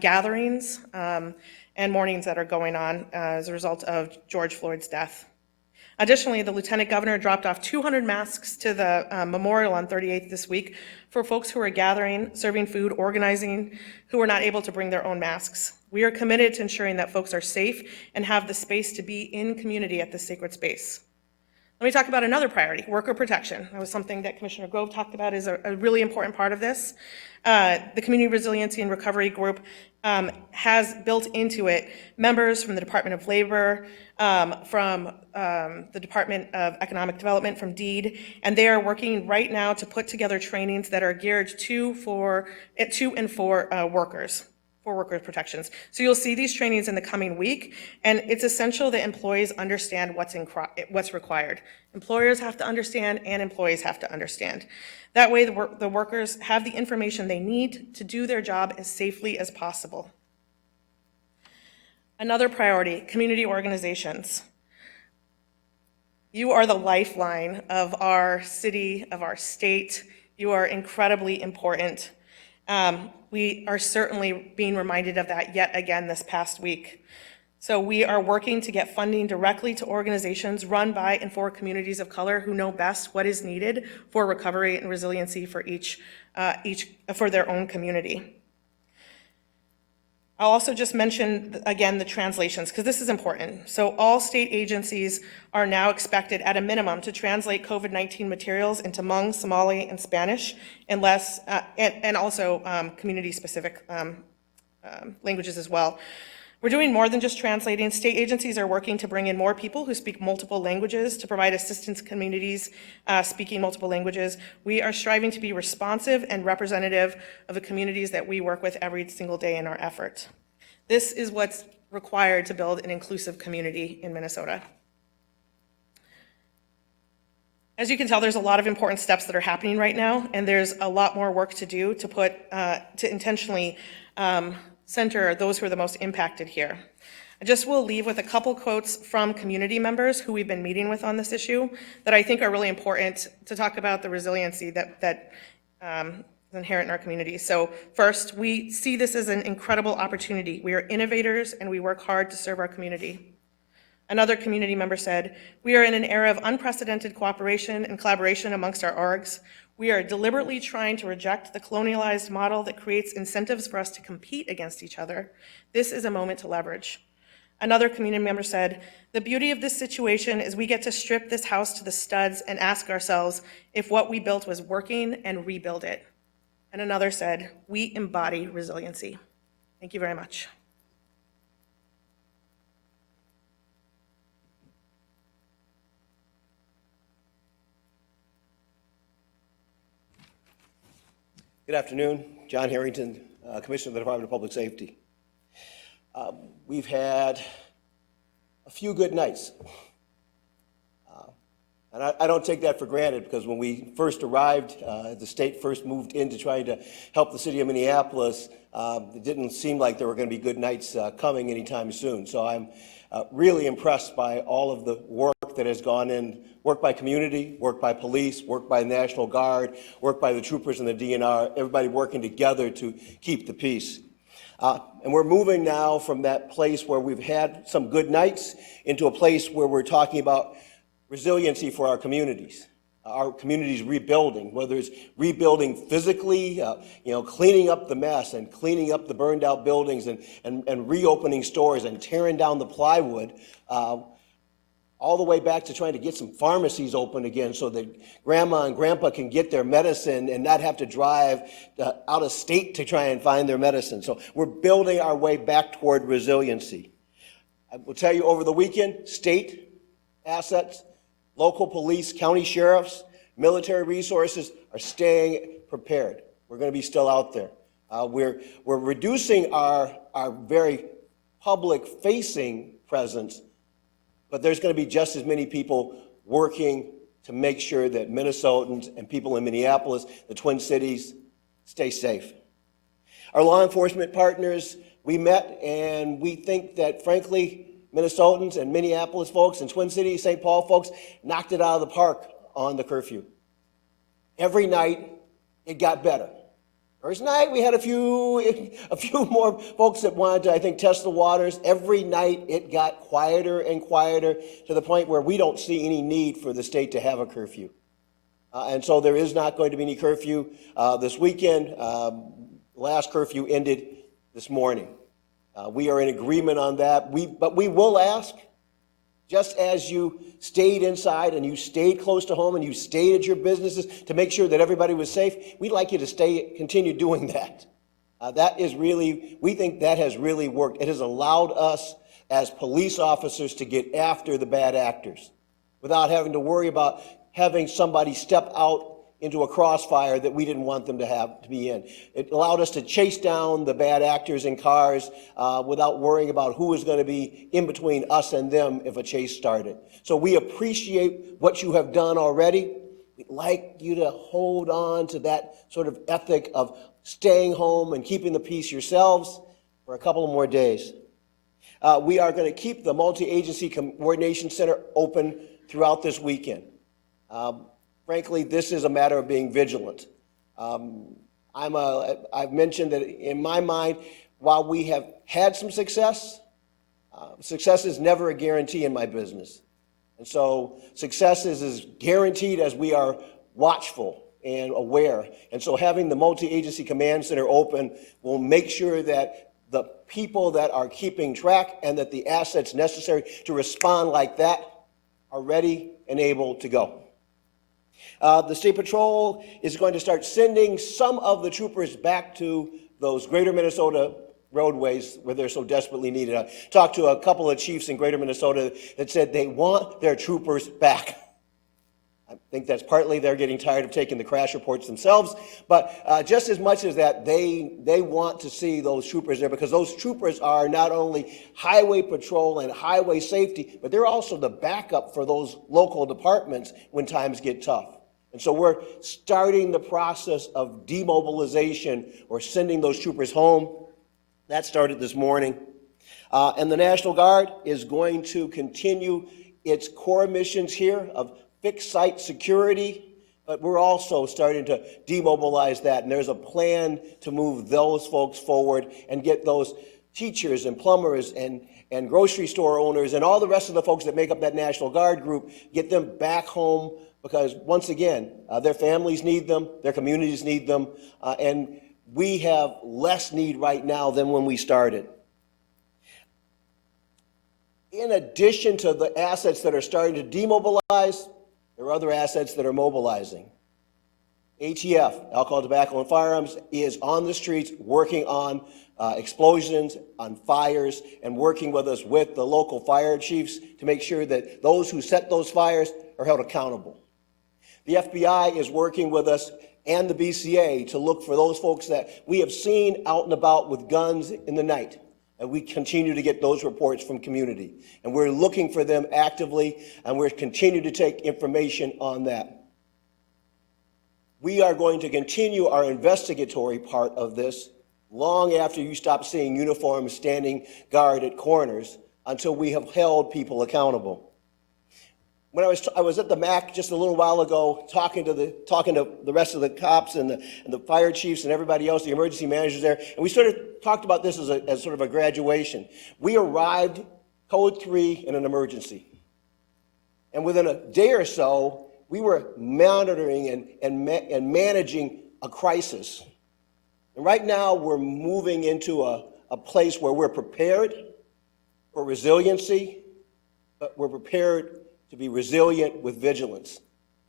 gatherings, and mournings that are going on as a result of George Floyd's death. Additionally, the Lieutenant Governor dropped off 200 masks to the memorial on 38th this week for folks who are gathering, serving food, organizing, who are not able to bring their own masks. We are committed to ensuring that folks are safe and have the space to be in community at this sacred space. Let me talk about another priority, worker protection. That was something that Commissioner Grove talked about is a really important part of this. The Community Resiliency and Recovery Group has built into it members from the Department of Labor, from the Department of Economic Development, from DEED, and they are working right now to put together trainings that are geared to and for workers. For worker protections. So you'll see these trainings in the coming week, and it's essential that employees understand what's required. Employers have to understand, and employees have to understand. That way the workers have the information they need to do their job as safely as possible. Another priority, community organizations. You are the lifeline of our city, of our state. You are incredibly important. We are certainly being reminded of that yet again this past week. So we are working to get funding directly to organizations run by and for communities of color who know best what is needed for recovery and resiliency for for their own community. I'll also just mention again the translations, because this is important. So all state agencies are now expected at a minimum to translate COVID-19 materials into Hmong, Somali, and Spanish, unless, and also community-specific languages as well. We're doing more than just translating. State agencies are working to bring in more people who speak multiple languages to provide assistance to communities speaking multiple languages. We are striving to be responsive and representative of the communities that we work with every single day in our effort. This is what's required to build an inclusive community in Minnesota. As you can tell, there's a lot of important steps that are happening right now, and there's a lot more work to do to intentionally center those who are the most impacted here. I just will leave with a couple quotes from community members who we've been meeting with on this issue that I think are really important to talk about the resiliency that is inherent in our community. So first, we see this as an incredible opportunity. We are innovators and we work hard to serve our community. Another community member said, "We are in an era of unprecedented cooperation and collaboration amongst our orgs. We are deliberately trying to reject the colonialized model that creates incentives for us to compete against each other. This is a moment to leverage." Another community member said, "The beauty of this situation is we get to strip this house to the studs and ask ourselves if what we built was working and rebuild it." And another said, "We embody resiliency." Thank you very much. Good afternoon. John Harrington, Commissioner of the Department of Public Safety. We've had a few good nights. And I don't take that for granted, because when we first arrived, the state first moved into trying to help the city of Minneapolis, it didn't seem like there were going to be good nights coming anytime soon. So I'm really impressed by all of the work that has gone in, work by community, work by police, work by the National Guard, work by the troopers and the DNR, everybody working together to keep the peace. And we're moving now from that place where we've had some good nights into a place where we're talking about resiliency for our communities rebuilding, whether it's rebuilding physically, cleaning up the mess and cleaning up the burned out buildings and reopening stores and tearing down the plywood, all the way back to trying to get some pharmacies open again so that grandma and grandpa can get their medicine and not have to drive out of state to try and find their medicine. So we're building our way back toward resiliency. I will tell you, over the weekend, state assets, local police, county sheriffs, military resources are staying prepared. We're going to be still out there. We're reducing our very public-facing presence, but there's going to be just as many people working to make sure that Minnesotans and people in Minneapolis, the Twin Cities, stay safe. Our law enforcement partners, we met, and we think that, frankly, Minnesotans and Minneapolis folks and Twin Cities, St. Paul folks knocked it out of the park on the curfew. Every night, it got better. First night, we had a few more folks that wanted to, I think, test the waters. Every night, it got quieter and quieter to the point where we don't see any need for the state to have a curfew. And so there is not going to be any curfew this weekend. Last curfew ended this morning. We are in agreement on that. But we will ask, just as you stayed inside and you stayed close to home and you stayed at your businesses to make sure that everybody was safe, we'd like you to continue doing that. We think that has really worked. It has allowed us as police officers to get after the bad actors without having to worry about having somebody step out into a crossfire that we didn't want them to be in. It allowed us to chase down the bad actors in cars without worrying about who was going to be in between us and them if a chase started. So we appreciate what you have done already. We'd like you to hold on to that sort of ethic of staying home and keeping the peace yourselves for a couple of more days. We are going to keep the Multi-Agency Coordination Center open throughout this weekend. Frankly, this is a matter of being vigilant. I've mentioned that in my mind, while we have had some success, success is never a guarantee in my business. And so success is as guaranteed as we are watchful and aware. And so having the Multi-Agency Command Center open will make sure that the people that are keeping track and that the assets necessary to respond like that are ready and able to go. The State Patrol is going to start sending some of the troopers back to those greater Minnesota roadways where they're so desperately needed. I talked to a couple of chiefs in greater Minnesota that said they want their troopers back. I think that's partly they're getting tired of taking the crash reports themselves, but just as much as that, they want to see those troopers there because those troopers are not only highway patrol and highway safety, but they're also the backup for those local departments when times get tough. And so we're starting the process of demobilization or sending those troopers home. That started this morning. And the National Guard is going to continue its core missions here of fixed site security, but we're also starting to demobilize that. And there's a plan to move those folks forward and get those teachers and plumbers and grocery store owners and all the rest of the folks that make up that National Guard group, get them back home because, once again, their families need them, their communities need them, and we have less need right now than when we started. In addition to the assets that are starting to demobilize, there are other assets that are mobilizing. ATF, Alcohol, Tobacco, and Firearms, is on the streets working on explosions, on fires, and working with us with the local fire chiefs to make sure that those who set those fires are held accountable. The FBI is working with us and the BCA to look for those folks that we have seen out and about with guns in the night. And we continue to get those reports from community. And we're looking for them actively, and we're continuing to take information on that. We are going to continue our investigatory part of this long after you stop seeing uniforms standing guard at corners until we have held people accountable. When I was at the MAC just a little while ago, talking to the rest of the cops and the fire chiefs and everybody else, the emergency managers there, and we sort of talked about this as sort of a graduation. We arrived code 3 in an emergency. And within a day or so, we were monitoring and managing a crisis. And right now, we're moving into a place where we're prepared for resiliency, but we're prepared to be resilient with vigilance,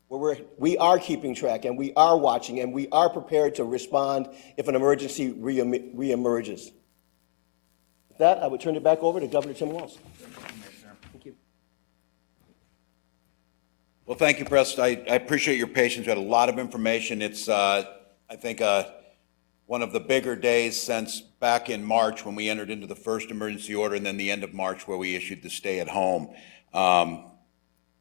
where we are keeping track and we are watching and we are prepared to respond if an emergency reemerges. With that, I would turn it back over to Governor Tim Walz. Thank you. Well, thank you, Press. I appreciate your patience. We had a lot of information. It's, I think, one of the bigger days since back in March when we entered into the first emergency order, and then the end of March where we issued the stay at home.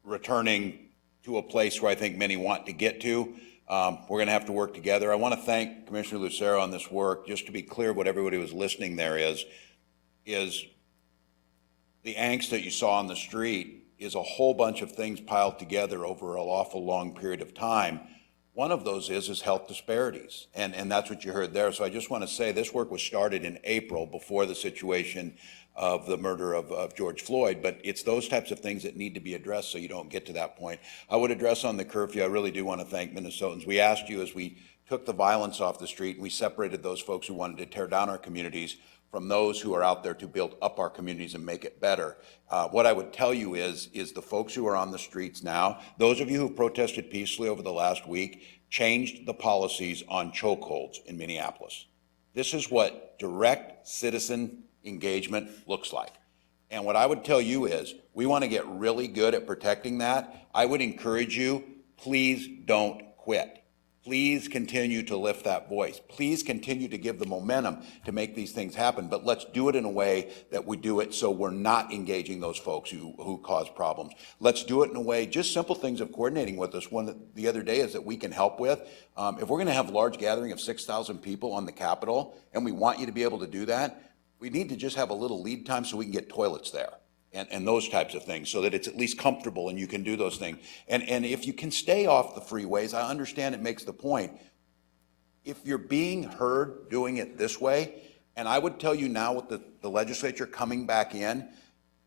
Returning to a place where I think many want to get to. We're going to have to work together. I want to thank Commissioner Lucero on this work. Just to be clear, what everybody was listening there is the angst that you saw on the street is a whole bunch of things piled together over an awful long period of time. One of those is health disparities, and that's what you heard there. So I just want to say this work was started in April before the situation of the murder of George Floyd, but it's those types of things that need to be addressed so you don't get to that point. I would address on the curfew, I really do want to thank Minnesotans. We asked you as we took the violence off the street and we separated those folks who wanted to tear down our communities from those who are out there to build up our communities and make it better. What I would tell you is the folks who are on the streets now, those of you who protested peacefully over the last week, changed the policies on chokeholds in Minneapolis. This is what direct citizen engagement looks like. And what I would tell you is we want to get really good at protecting that. I would encourage you, please don't quit. Please continue to lift that voice. Please continue to give the momentum to make these things happen, but let's do it in a way that we do it so we're not engaging those folks who cause problems. Let's do it in a way, just simple things of coordinating with us. One the other day is that we can help with. If we're going to have a large gathering of 6,000 people on the Capitol, and we want you to be able to do that, we need to just have a little lead time so we can get toilets there and those types of things so that it's at least comfortable and you can do those things. And if you can stay off the freeways, I understand it makes the point. If you're being heard doing it this way, and I would tell you now with the legislature coming back in,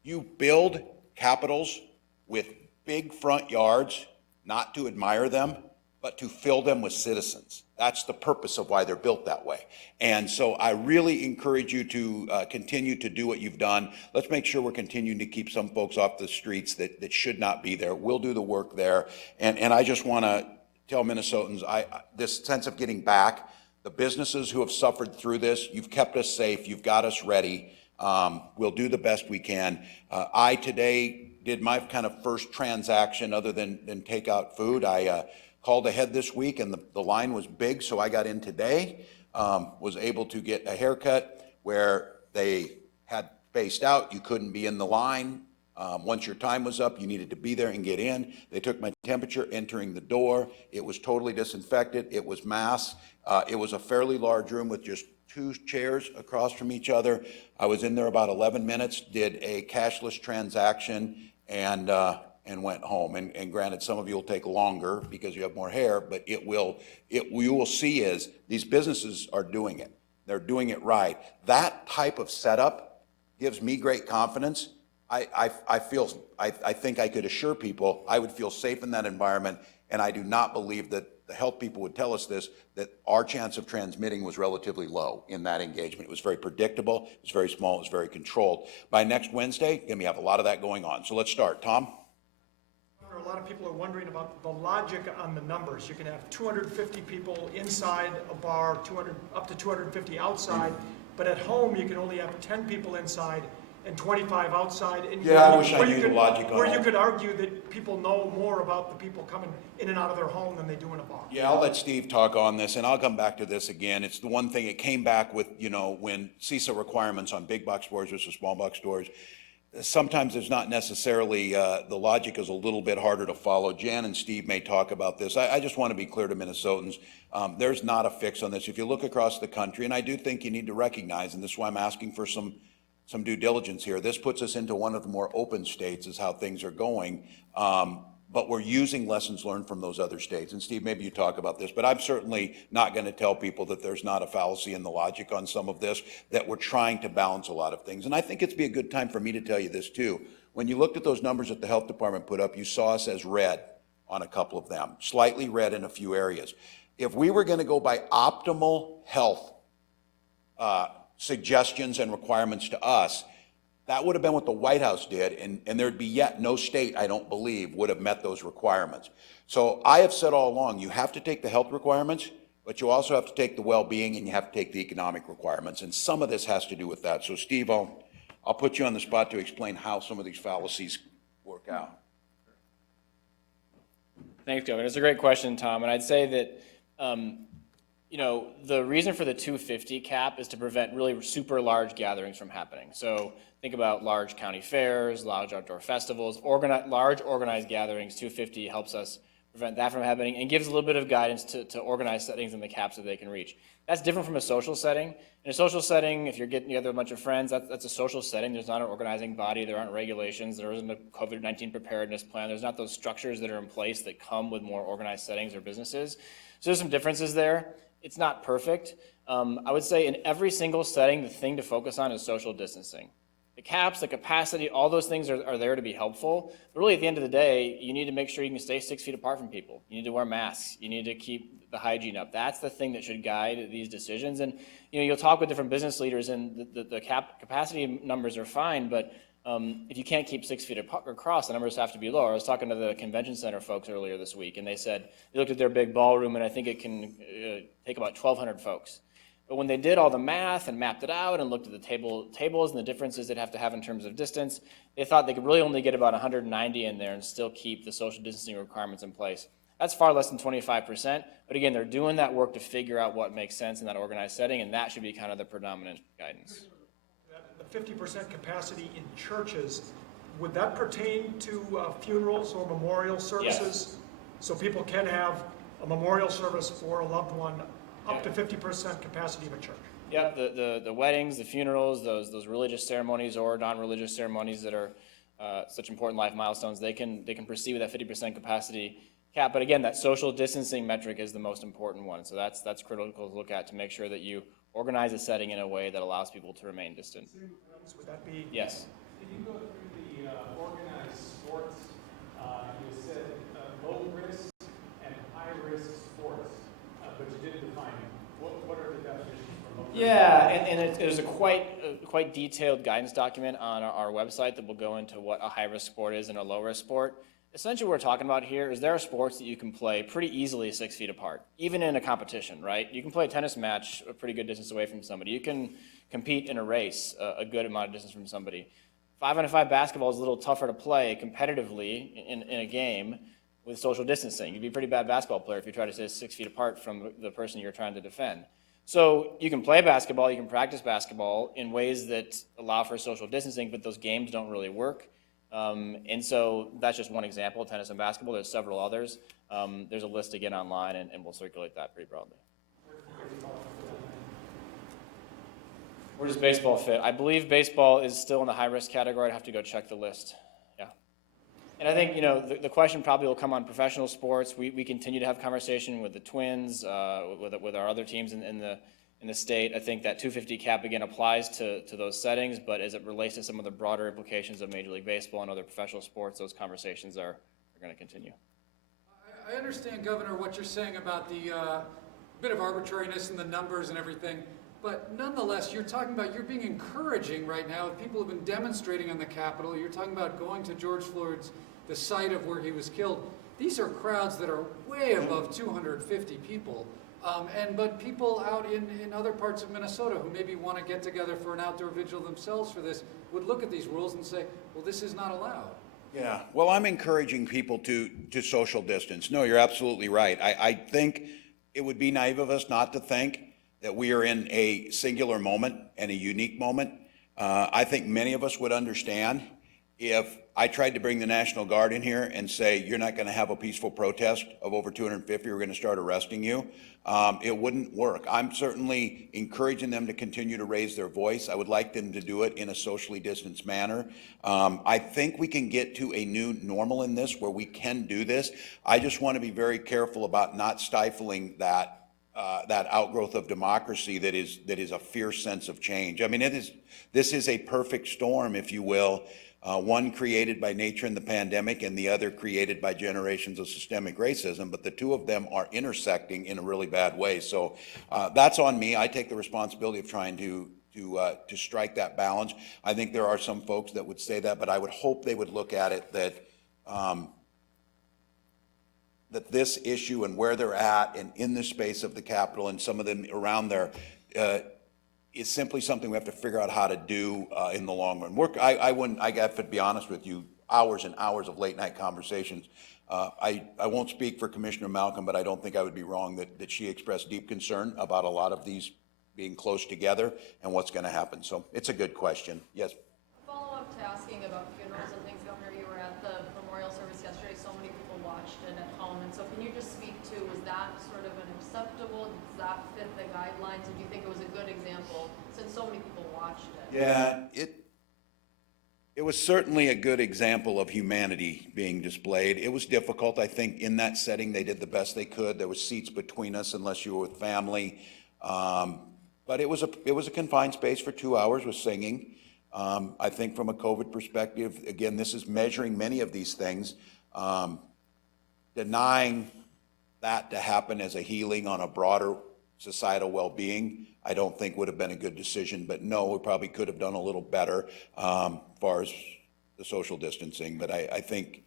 you build capitals with big front yards, not to admire them, but to fill them with citizens. That's the purpose of why they're built that way. And so I really encourage you to continue to do what you've done. Let's make sure we're continuing to keep some folks off the streets that should not be there. We'll do the work there. And I just want to tell Minnesotans, this sense of getting back, the businesses who have suffered through this, you've kept us safe, you've got us ready. We'll do the best we can. I today did my kind of first transaction other than take out food. I called ahead this week and the line was big, so I got in today, was able to get a haircut where they had spaced out. You couldn't be in the line. Once your time was up, you needed to be there and get in. They took my temperature entering the door. It was totally disinfected. It was masked. It was a fairly large room with just 2 chairs across from each other. I was in there about 11 minutes, did a cashless transaction, and went home. And granted, some of you will take longer because you have more hair, but you will see is these businesses are doing it. They're doing it right. That type of setup gives me great confidence. I think I could assure people I would feel safe in that environment, and I do not believe that the health people would tell us this, that our chance of transmitting was relatively low in that engagement. It was very predictable, it was very small, it was very controlled. By next Wednesday, we have a lot of that going on. So let's start. Tom? A lot of people are wondering about the logic on the numbers. You can have 250 people inside a bar, up to 250 outside, but at home you can only have 10 people inside and 25 outside. And yeah, I wish I knew the logic on where you could argue that people know more about the people coming in and out of their home than they do in a bar. Yeah, I'll let Steve talk on this, and I'll come back to this again. It's the one thing it came back with, when CISA requirements on big box stores versus small box stores. Sometimes there's not necessarily, the logic is a little bit harder to follow. Jan and Steve may talk about this. I just want to be clear to Minnesotans, there's not a fix on this. If you look across the country, and I do think you need to recognize, and this is why I'm asking for some some due diligence here. This puts us into one of the more open states is how things are going. But we're using lessons learned from those other states. And Steve, maybe you talk about this, but I'm certainly not going to tell people that there's not a fallacy in the logic on some of this, that we're trying to balance a lot of things. And I think it'd be a good time for me to tell you this too. When you looked at those numbers that the health department put up, you saw us as red on a couple of them, slightly red in a few areas. If we were going to go by optimal health suggestions and requirements to us, that would have been what the White House did, and there'd be yet no state, I don't believe, would have met those requirements. So I have said all along, you have to take the health requirements, but you also have to take the well-being, and you have to take the economic requirements, and some of this has to do with that. So Steve, I'll put you on the spot to explain how some of these fallacies work out. Thanks, Kovat. It's a great question, Tom, and I'd say that the reason for the 250 cap is to prevent really super large gatherings from happening. So think about large county fairs, large outdoor festivals, large organized gatherings. 250 helps us prevent that from happening and gives a little bit of guidance to organized settings and the caps that they can reach. That's different from a social setting. In a social setting, if you're getting together with a bunch of friends, that's a social setting. There's not an organizing body. There aren't regulations. There isn't a COVID-19 preparedness plan. There's not those structures that are in place that come with more organized settings or businesses. So there's some differences there. It's not perfect. I would say in every single setting, the thing to focus on is social distancing. The caps, the capacity, all those things are there to be helpful. But really, at the end of the day, you need to make sure you can stay 6 feet apart from people. You need to wear masks. You need to keep the hygiene up. That's the thing that should guide these decisions. And you'll talk with different business leaders, and the capacity numbers are fine, but if you can't keep 6 feet across, the numbers have to be lower. I was talking to the convention center folks earlier this week, and they said they looked at their big ballroom, and I think it can take about 1,200 folks. But when they did all the math and mapped it out and looked at the tables and the differences they'd have to have in terms of distance, they thought they could really only get about 190 in there and still keep the social distancing requirements in place. That's far less than 25%, but again, they're doing that work to figure out what makes sense in that organized setting, and that should be kind of the predominant guidance. The 50% capacity in churches, would that pertain to funerals or memorial services? Yes. So people can have a memorial service for a loved one up to 50% capacity of a church? Yep, the weddings, the funerals, those religious ceremonies or non-religious ceremonies that are such important life milestones, they can proceed with that 50% capacity cap. But again, that social distancing metric is the most important one. So that's critical to look at to make sure that you organize a setting in a way that allows people to remain distant. Would that be? Yes. Can you go through the organized sports? You said low risk and high risk sports, but you didn't define it. What are the definitions for low risk? Yeah, and there's a quite detailed guidance document on our website that will go into what a high-risk sport is and a low-risk sport. Essentially what we're talking about here is there are sports that you can play pretty easily 6 feet apart, even in a competition, right? You can play a tennis match a pretty good distance away from somebody. You can compete in a race a good amount of distance from somebody. 5-on-5 basketball is a little tougher to play competitively in a game with social distancing. You'd be a pretty bad basketball player if you try to stay 6 feet apart from the person you're trying to defend. So you can play basketball, you can practice basketball in ways that allow for social distancing, but those games don't really work. And so that's just one example, tennis and basketball. There's several others. There's a list again online, and we'll circulate that pretty broadly. Where does baseball fit? I believe baseball is still in the high-risk category. I'd have to go check the list. Yeah. And I think, the question probably will come on professional sports. We continue to have conversation with the Twins, with our other teams in the state. I think that 250 cap, again, applies to those settings, but as it relates to some of the broader implications of Major League Baseball and other professional sports, those conversations are going to continue. I understand, Governor, what you're saying about the bit of arbitrariness in the numbers and everything, but nonetheless, you're being encouraging right now. People have been demonstrating on the Capitol. You're talking about going to George Floyd's, the site of where he was killed. These are crowds that are way above 250 people. But people out in other parts of Minnesota who maybe want to get together for an outdoor vigil themselves for this would look at these rules and say, well, this is not allowed. Yeah, well, I'm encouraging people to social distance. No, you're absolutely right. I think it would be naive of us not to think that we are in a singular moment and a unique moment. I think many of us would understand if I tried to bring the National Guard in here and say, you're not going to have a peaceful protest of over 250, we're going to start arresting you, it wouldn't work. I'm certainly encouraging them to continue to raise their voice. I would like them to do it in a socially distanced manner. I think we can get to a new normal in this where we can do this. I just want to be very careful about not stifling that outgrowth of democracy that is a fierce sense of change. I mean, this is a perfect storm, if you will, one created by nature in the pandemic and the other created by generations of systemic racism, but the two of them are intersecting in a really bad way. So that's on me. I take the responsibility of trying to strike that balance. I think there are some folks that would say that, but I would hope they would look at it that that this issue and where they're at and in the space of the Capitol and some of them around there is simply something we have to figure out how to do in the long run. I have to be honest with you, hours and hours of late night conversations. I won't speak for Commissioner Malcolm, but I don't think I would be wrong that she expressed deep concern about a lot of these being close together and what's going to happen. So it's a good question. Yes. Follow up to asking about funerals and things, Governor. You were at the memorial service yesterday. So many people watched it at home, and so can you just speak to, was that sort of an acceptable? Does that fit the guidelines? And do you think it was a good example since so many people watched it? Yeah, it was certainly a good example of humanity being displayed. It was difficult. I think in that setting they did the best they could. There was seats between us unless you were with family. But it was a confined space for 2 hours with singing. I think from a COVID perspective, again, this is measuring many of these things. Denying that to happen as a healing on a broader societal well-being, I don't think would have been a good decision. But no, we probably could have done a little better as far as the social distancing. But I think,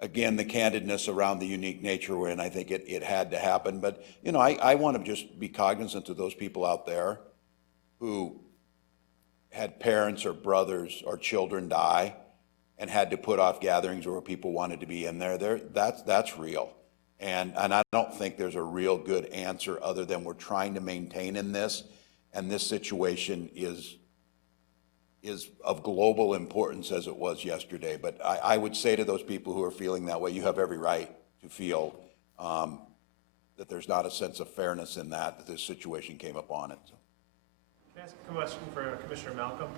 again, the candidness around the unique nature we're in, I think it had to happen. But, you know, I want to just be cognizant of those people out there who had parents or brothers or children die and had to put off gatherings where people wanted to be in there. That's real. And I don't think there's a real good answer other than we're trying to maintain in this. And this situation is of global importance as it was yesterday. But I would say to those people who are feeling that way, you have every right to feel that there's not a sense of fairness in that this situation came upon it. So. Can I ask a question for Commissioner Malcolm?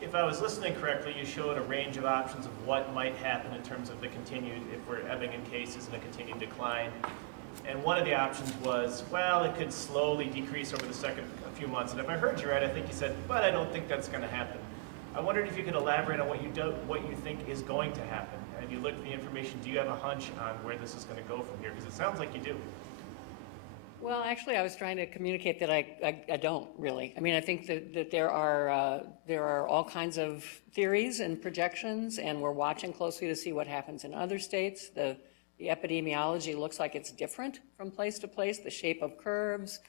If I was listening correctly, you showed a range of options of what might happen in terms of the continued, if we're ebbing in cases and a continued decline. And one of the options was, well, it could slowly decrease over the few months. And if I heard you right, I think you said, but I don't think that's going to happen. I wondered if you could elaborate on what you think is going to happen. Have you looked at the information? Do you have a hunch on where this is going to go from here? Because it sounds like you do. Well, actually, I was trying to communicate that I don't really. I mean, I think that there are all kinds of theories and projections, and we're watching closely to see what happens in other states. The epidemiology looks like it's different from place to place. The shape of curves,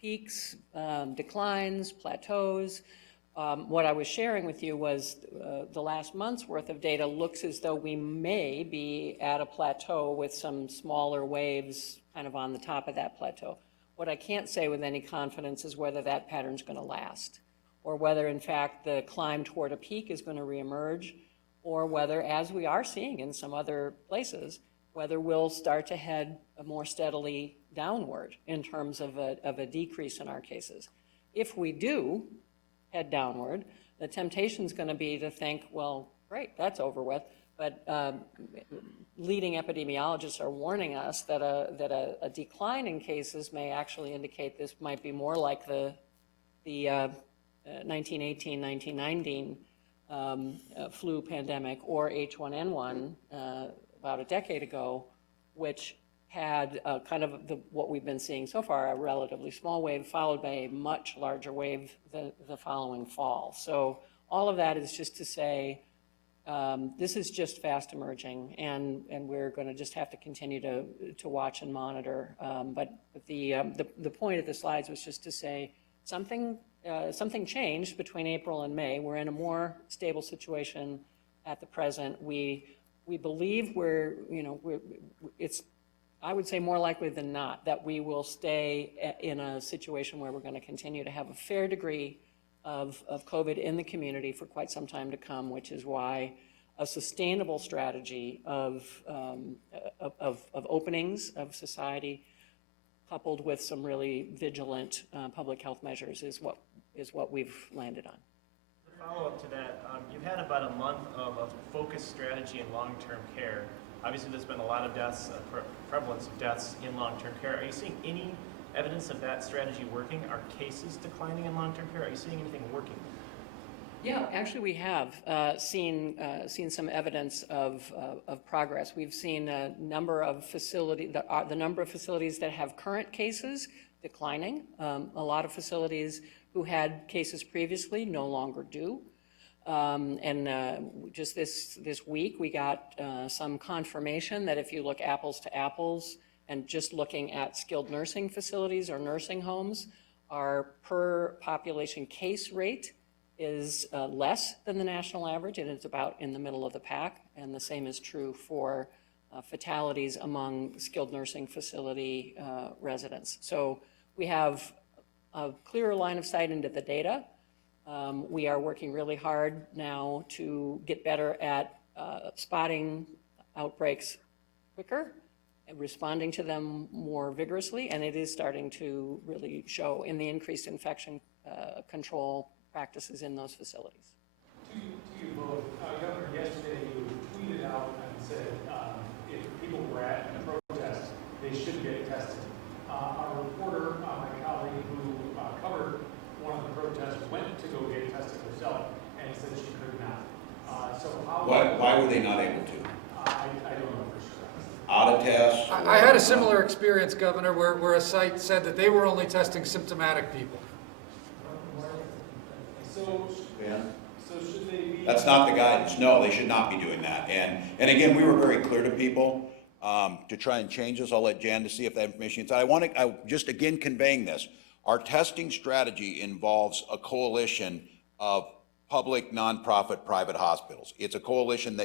peaks, declines, plateaus. What I was sharing with you was the last month's worth of data looks as though we may be at a plateau with some smaller waves kind of on the top of that plateau. What I can't say with any confidence is whether that pattern's going to last, or whether in fact the climb toward a peak is going to reemerge, or whether, as we are seeing in some other places, whether we'll start to head more steadily downward in terms of a decrease in our cases. If we do head downward, the temptation's going to be to think, well, great, that's over with. But leading epidemiologists are warning us that a decline in cases may actually indicate this might be more like the 1918, 1919 flu pandemic, or H1N1 about a decade ago, which had kind of what we've been seeing so far, a relatively small wave followed by a much larger wave the following fall. So all of that is just to say, this is just fast emerging, and we're going to just have to continue to watch and monitor. But the point of the slides was just to say something changed between April and May. We're in a more stable situation at the present. We believe it's, I would say, more likely than not that we will stay in a situation where we're going to continue to have a fair degree of COVID in the community for quite some time to come, which is why a sustainable strategy of openings of society coupled with some really vigilant public health measures is what we've landed on. Follow-up to that, you've had about a month of a focused strategy in long-term care. Obviously, there's been a lot of deaths, prevalence of deaths in long-term care. Are you seeing any evidence of that strategy working? Are cases declining in long-term care? Are you seeing anything working? Yeah, actually, we have seen some evidence of progress. We've seen a number of facilities, the number of facilities that have current cases declining. A lot of facilities who had cases previously no longer do. Just this week, we got some confirmation that if you look apples to apples and just looking at skilled nursing facilities or nursing homes, our per population case rate is less than the national average, and it's about in the middle of the pack, and the same is true for fatalities among skilled nursing facility residents. So we have a clearer line of sight into the data. We are working really hard now to get better at spotting outbreaks quicker and responding to them more vigorously, and it is starting to really show in the increased infection control practices in those facilities. To you both, Governor, yesterday you tweeted out and said if people were at a protest, they should get tested. Our reporter, my colleague who covered one of the protests, went to go get tested herself and said she could not. So how? Why were they not able to? I don't know for sure. Out of tests? I had a similar experience, Governor, where a site said that they were only testing symptomatic people. So should they be? That's not the guidance. No, they should not be doing that. And again, we were very clear to people to try and change this. I'll let Jan to see if that information is. I just again conveying this. Our testing strategy involves a coalition of public, nonprofit, private hospitals. It's a coalition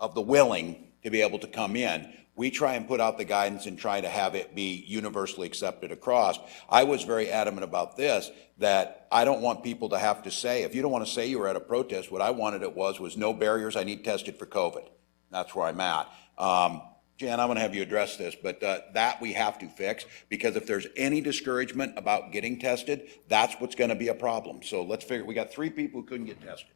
of the willing to be able to come in. We try and put out the guidance and try to have it be universally accepted across. I was very adamant about this, that I don't want people to have to say, if you don't want to say you were at a protest, what I wanted it was no barriers, I need tested for COVID. That's where I'm at. Jan, I'm going to have you address this, but that we have to fix, because if there's any discouragement about getting tested, that's what's going to be a problem. So let's figure, we got 3 people who couldn't get tested.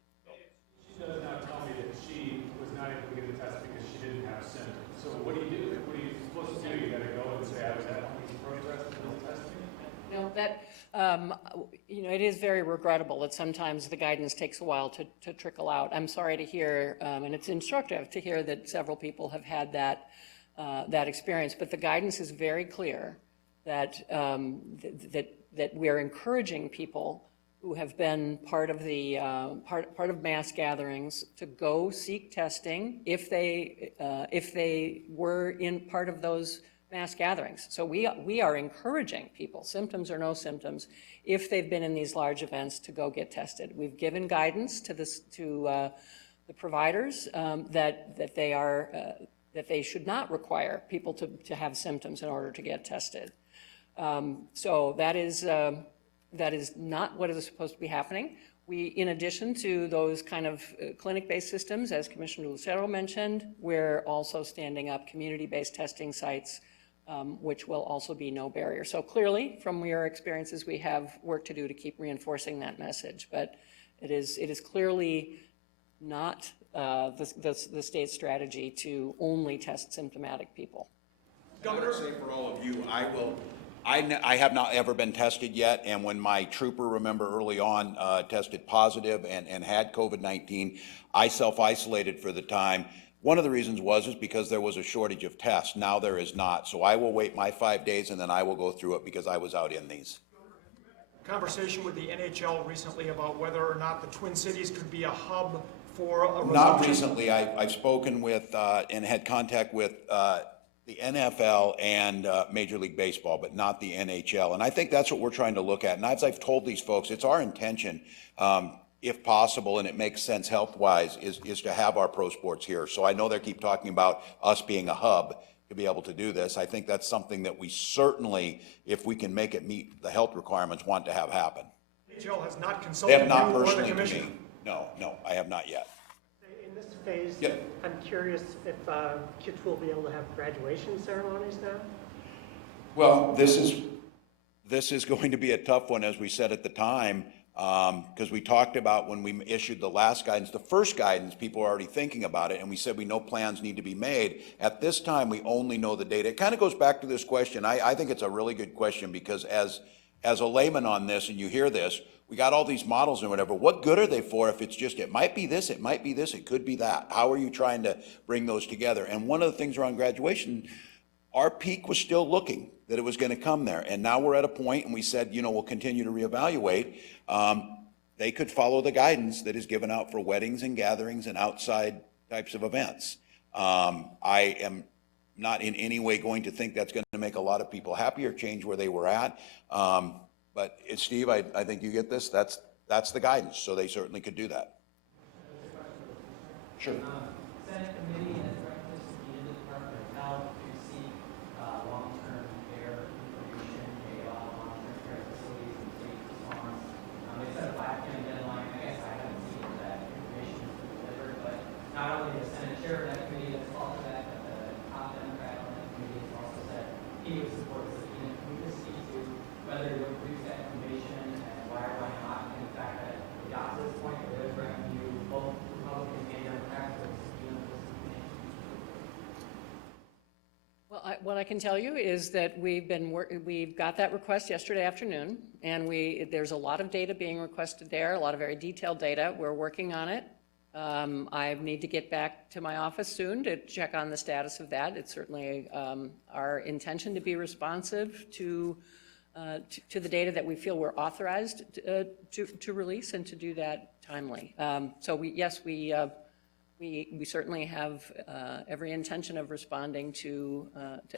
She does not tell me that she was not able to get a test because she didn't have symptoms. So what do you do? What are you supposed to do? You got to go and say, I was at one of these protests and they'll test me? No, that, it is very regrettable that sometimes the guidance takes a while to trickle out. I'm sorry to hear, and it's instructive to hear that several people have had that experience, but the guidance is very clear that we're encouraging people who have been part of the part of mass gatherings to go seek testing if they were in part of those mass gatherings. So we are encouraging people, symptoms or no symptoms, if they've been in these large events, to go get tested. We've given guidance to the providers that they should not require people to have symptoms in order to get tested. So that is not what is supposed to be happening. We, in addition to those kind of clinic-based systems, as Commissioner Lucero mentioned, we're also standing up community-based testing sites, which will also be no barrier. So clearly, from your experiences, we have work to do to keep reinforcing that message. But it is clearly not the state's strategy to only test symptomatic people. Governor, I would say for all of you, I have not ever been tested yet, and when my trooper, remember early on, tested positive and had COVID-19, I self-isolated for the time. One of the reasons is because there was a shortage of tests. Now there is not. So I will wait my 5 days and then I will go through it because I was out in these. Conversation with the NHL recently about whether or not the Twin Cities could be a hub for a Not recently. I've spoken with and had contact with the NFL and Major League Baseball, but not the NHL. And I think that's what we're trying to look at. And as I've told these folks, it's our intention, if possible, and it makes sense health-wise, is to have our pro sports here. So I know they keep talking about us being a hub to be able to do this. I think that's something that we certainly, if we can make it meet the health requirements, want to have happen. HL has not They consulted have you not or the personally to commissioner. me. No, I have not yet. In this phase, Yeah. I'm curious if kids will be able to have graduation ceremonies now? Well, this is going to be a tough one, as we said at the time, because we talked about when we issued the last guidance, the first guidance, people were already thinking about it, and we said we know plans need to be made. At this time, we only know the data. It kind of goes back to this question. I think it's a really good question, because as a layman on this, and you hear this, we got all these models and whatever. What good are they for if it's just, it might be this, it might be this, it could be that? How are you trying to bring those together? And one of the things around graduation, our peak was still looking that it was going to come there. And now we're at a point, and we said, we'll continue to reevaluate. They could follow the guidance that is given out for weddings and gatherings and outside types of events. I am not in any way going to think that's going to make a lot of people happy or change where they were at. But Steve, I think you get this. That's the guidance, so they certainly could do that. Sure. Senate committee has recommended to the Department of Health to seek long-term care information, long-term care facilities and state response. They set a 5-10 deadline. I guess I haven't seen that information delivered, but not only the Senate chair of that committee has called for that, but the top Democrat on that committee has also said he would support the subpoena. Can we just speak to whether you'll produce that information and why or why not? And in fact, that the opposite point, where there's revenue, both Republicans and Democrats will subpoena this information. Well, what I can tell you is that we've got that request yesterday afternoon, and there's a lot of data being requested there, a lot of very detailed data. We're working on it. I need to get back to my office soon to check on the status of that. It's certainly our intention to be responsive to the data that we feel we're authorized to release, and to do that timely. So we certainly have every intention of responding to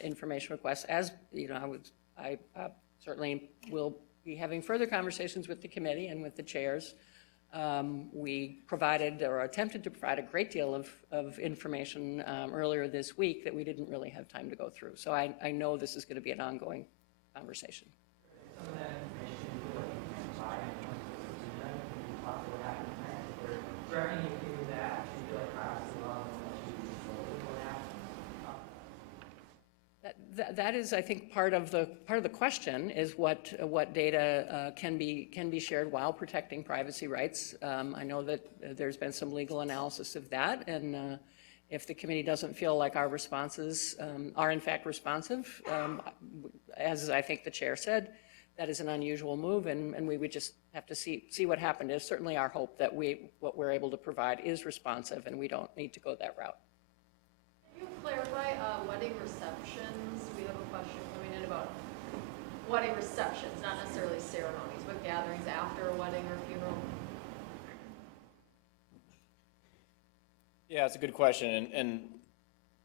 information requests. As you know, I certainly will be having further conversations with the committee and with the chairs. We provided, or attempted to provide, a great deal of information earlier this week that we didn't really have time to go through. So I know this is going to be an ongoing conversation. Some of that information you feel like you can provide in terms of subpoena, can you talk to what happens next? If they're threatening you to do that, do you feel like privacy law will let you disclose what happens? That is, I think, part of the question is what data can be shared while protecting privacy rights. I know that there's been some legal analysis of that, and if the committee doesn't feel like our responses are in fact responsive, as I think the chair said, that is an unusual move, and we would just have to see what happened. It's certainly our hope that what we're able to provide is responsive, and we don't need to go that route. Can you clarify wedding receptions? We have a question coming in about wedding receptions, not necessarily ceremonies, but gatherings after a wedding or funeral. Yeah, it's a good question, and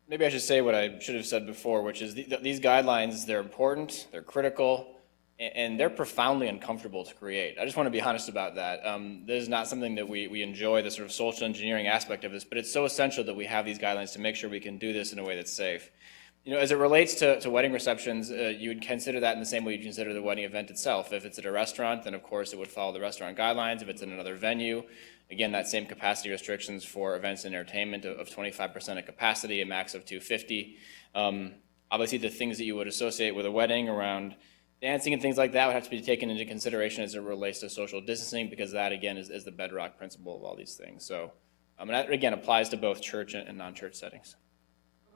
maybe I should say what I should have said before, which is these guidelines, they're important, they're critical, and they're profoundly uncomfortable to create. I just want to be honest about that. This is not something that we enjoy, the sort of social engineering aspect of this, but it's so essential that we have these guidelines to make sure we can do this in a way that's safe. As it relates to wedding receptions, you would consider that in the same way you consider the wedding event itself. If it's at a restaurant, then of course it would follow the restaurant guidelines. If it's in another venue, again, that same capacity restrictions for events and entertainment of 25% of capacity, a max of 250. Obviously, the things that you would associate with a wedding around dancing and things like that would have to be taken into consideration as it relates to social distancing, because that, again, is the bedrock principle of all these things. So, and that, again, applies to both church and non-church settings.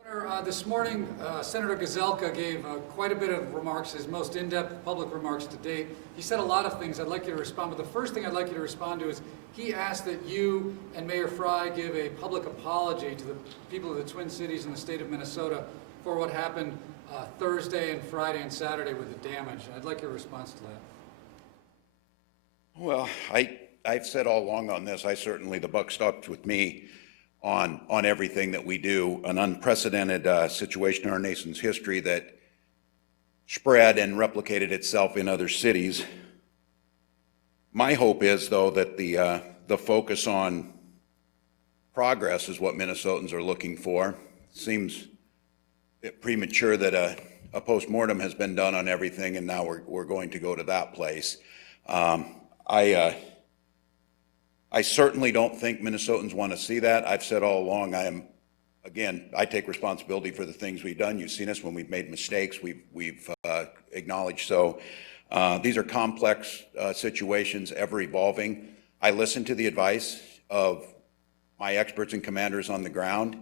Governor, this morning, Senator Gazelka gave quite a bit of remarks, his most in-depth public remarks to date. He said a lot of things I'd like you to respond, but the first thing I'd like you to respond to is he asked that you and Mayor Fry give a public apology to the people of the Twin Cities and the state of Minnesota for what happened Thursday and Friday and Saturday with the damage. I'd like your response to that. Well, I've said all along on this, the buck stopped with me on everything that we do. An unprecedented situation in our nation's history that spread and replicated itself in other cities. My hope is, though, that the focus on progress is what Minnesotans are looking for. Seems premature that a postmortem has been done on everything, and now we're going to go to that place. I certainly don't think Minnesotans want to see that. I've said all along, I take responsibility for the things we've done. You've seen us when we've made mistakes, we've acknowledged. So these are complex situations, ever evolving. I listen to the advice of my experts and commanders on the ground.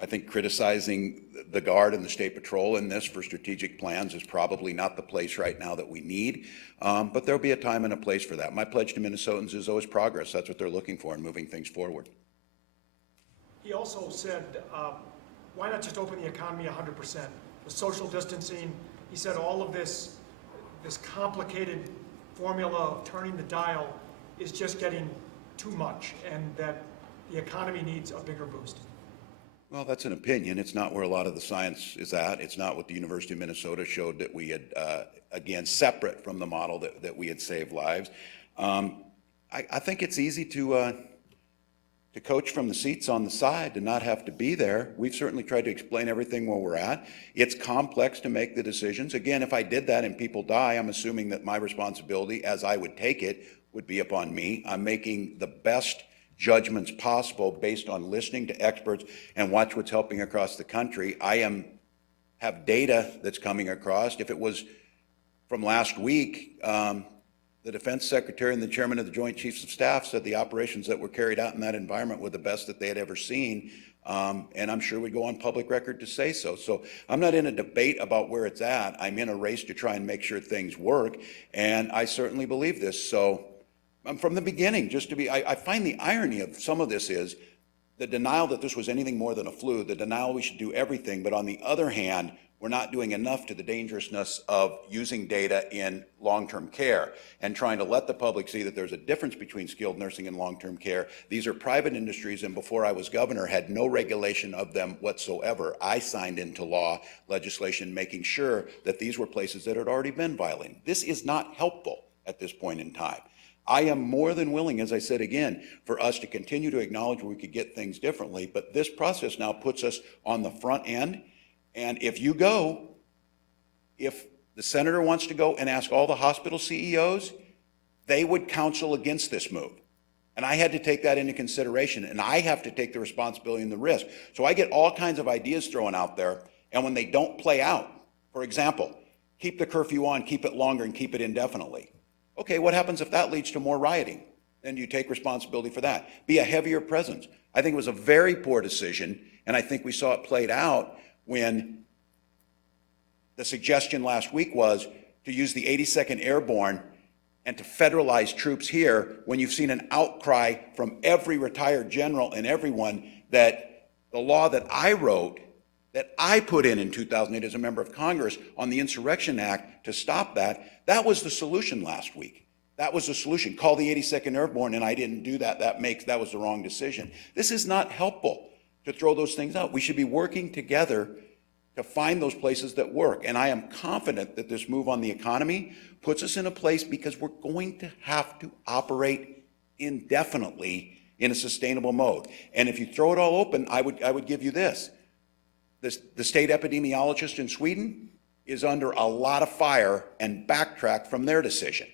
I think criticizing the Guard and the State Patrol in this for strategic plans is probably not the place right now that we need, but there'll be a time and a place for that. My pledge to Minnesotans is always progress. That's what they're looking for in moving things forward. He also said, why not just open the economy 100%? The social distancing, he said all of this complicated formula of turning the dial is just getting too much, and that the economy needs a bigger boost. Well, that's an opinion. It's not where a lot of the science is at. It's not what the University of Minnesota showed that we had, again, separate from the model that we had saved lives. I think it's easy to coach from the seats on the side, to not have to be there. We've certainly tried to explain everything where we're at. It's complex to make the decisions. Again, if I did that and people die, I'm assuming that my responsibility, as I would take it, would be upon me. I'm making the best judgments possible based on listening to experts and watch what's helping across the country. I have data that's coming across. If it was from last week, the Defense Secretary and the Chairman of the Joint Chiefs of Staff said the operations that were carried out in that environment were the best that they had ever seen, and I'm sure we'd go on public record to say so. So I'm not in a debate about where it's at. I'm in a race to try and make sure things work, and I certainly believe this. So from the beginning, I find the irony of some of this is the denial that this was anything more than a flu, the denial we should do everything, but on the other hand, we're not doing enough to the dangerousness of using data in long-term care and trying to let the public see that there's a difference between skilled nursing and long-term care. These are private industries, and before I was governor, had no regulation of them whatsoever. I signed into law legislation making sure that these were places that had already been violating. This is not helpful at this point in time. I am more than willing, as I said again, for us to continue to acknowledge where we could get things differently, but this process now puts us on the front end. And if the senator wants to go and ask all the hospital CEOs, they would counsel against this move. And I had to take that into consideration, and I have to take the responsibility and the risk. So I get all kinds of ideas thrown out there, and when they don't play out, for example, keep the curfew on, keep it longer, and keep it indefinitely. Okay, what happens if that leads to more rioting? Then you take responsibility for that. Be a heavier presence. I think it was a very poor decision, and I think we saw it played out when the suggestion last week was to use the 82nd Airborne and to federalize troops here, when you've seen an outcry from every retired general and everyone that the law that I wrote, that I put in 2008 as a member of Congress on the Insurrection Act to stop that, that was the solution last week. That was the solution. Call the 82nd Airborne, and I didn't do that. That was the wrong decision. This is not helpful to throw those things out. We should be working together to find those places that work. And I am confident that this move on the economy puts us in a place, because we're going to have to operate indefinitely in a sustainable mode. And if you throw it all open, I would give you this. The state epidemiologist in Sweden is under a lot of fire and backtracked from their decision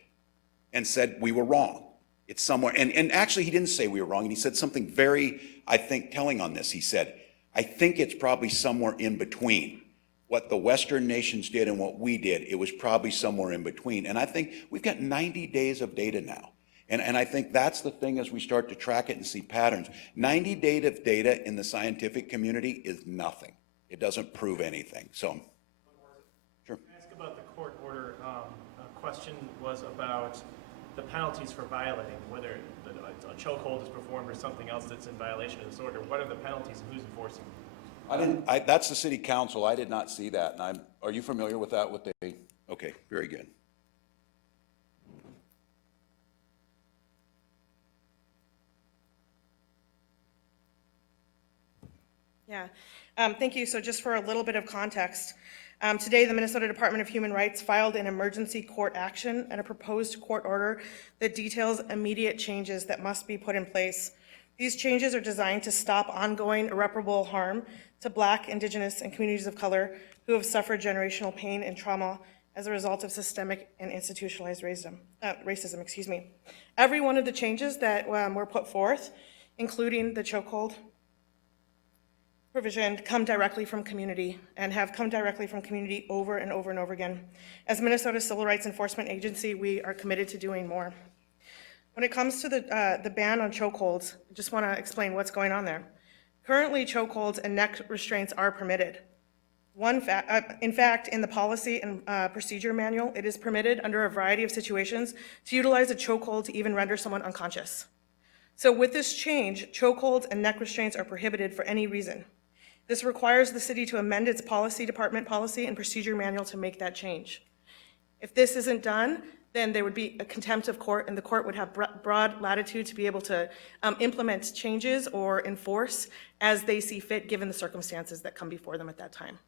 and said we were wrong. It's somewhere, and actually he didn't say we were wrong, and he said something very, I think, telling on this. He said, I think it's probably somewhere in between what the Western nations did and what we did. It was probably somewhere in between. And I think we've got 90 days of data now. And I think that's the thing as we start to track it and see patterns. 90 days of data in the scientific community is nothing. It doesn't prove anything. So, sure. Can I ask about the court order? A question was about the penalties for violating, whether a chokehold is performed or something else that's in violation of this order. What are the penalties and who's enforcing them? That's the city council. I did not see that. And are you familiar with that? Okay, very good. Yeah, thank you. So just for a little bit of context, today the Minnesota Department of Human Rights filed an emergency court action and a proposed court order that details immediate changes that must be put in place. These changes are designed to stop ongoing irreparable harm to Black, Indigenous, and communities of color who have suffered generational pain and trauma as a result of systemic and institutionalized racism. Every one of the changes that were put forth, including the chokehold provision, come directly from community and have come directly from community over and over and over again. As Minnesota's Civil Rights Enforcement Agency, we are committed to doing more. When it comes to the ban on chokeholds, I just want to explain what's going on there. Currently, chokeholds and neck restraints are permitted. In fact, in the policy and procedure manual, it is permitted under a variety of situations to utilize a chokehold to even render someone unconscious. So with this change, chokeholds and neck restraints are prohibited for any reason. This requires the city to amend its department policy and procedure manual to make that change. If this isn't done, then there would be a contempt of court, and the court would have broad latitude to be able to implement changes or enforce as they see fit, given the circumstances that come before them at that time.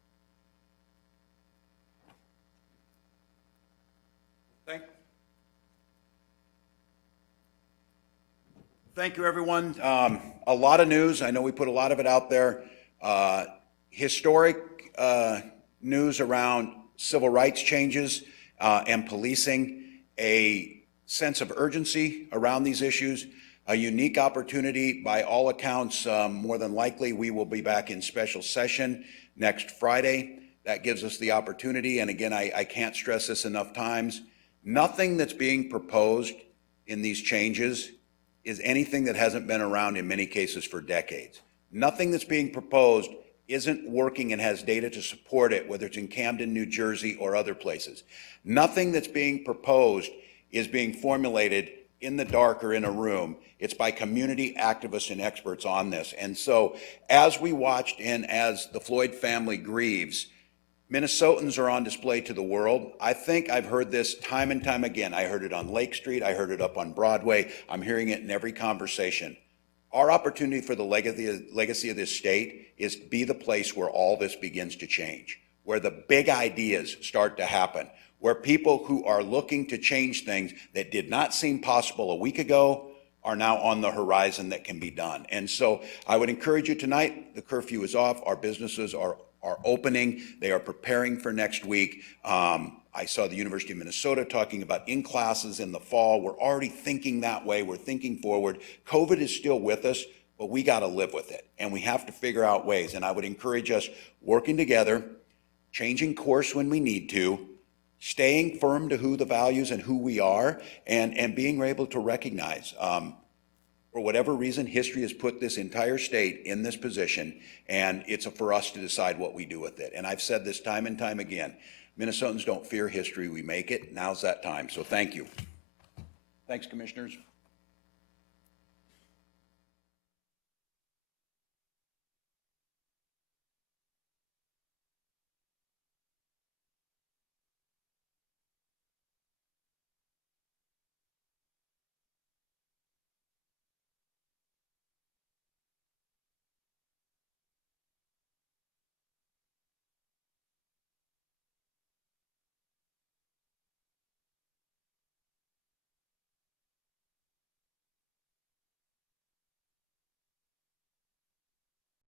Thank you, everyone. A lot of news. I know we put a lot of it out there. Historic news around civil rights changes and policing, a sense of urgency around these issues, a unique opportunity by all accounts. More than likely, we will be back in special session next Friday. That gives us the opportunity, and again, I can't stress this enough times, nothing that's being proposed in these changes is anything that hasn't been around in many cases for decades. Nothing that's being proposed isn't working and has data to support it, whether it's in Camden, New Jersey, or other places. Nothing that's being proposed is being formulated in the dark or in a room. It's by community activists and experts on this. And so as we watched and as the Floyd family grieves, Minnesotans are on display to the world. I think I've heard this time and time again. I heard it on Lake Street. I heard it up on Broadway. I'm hearing it in every conversation. Our opportunity for the legacy of this state is to be the place where all this begins to change, where the big ideas start to happen, where people who are looking to change things that did not seem possible a week ago are now on the horizon that can be done. And so I would encourage you tonight, the curfew is off. Our businesses are opening. They are preparing for next week. I saw the University of Minnesota talking about in-classes in the fall. We're already thinking that way. We're thinking forward. COVID is still with us, but we got to live with it, and we have to figure out ways. And I would encourage us working together, changing course when we need to, staying firm to who the values and who we are, and being able to recognize for whatever reason, history has put this entire state in this position, and it's for us to decide what we do with it. And I've said this time and time again, Minnesotans don't fear history, we make it. Now's that time, so thank you. Thanks, commissioners.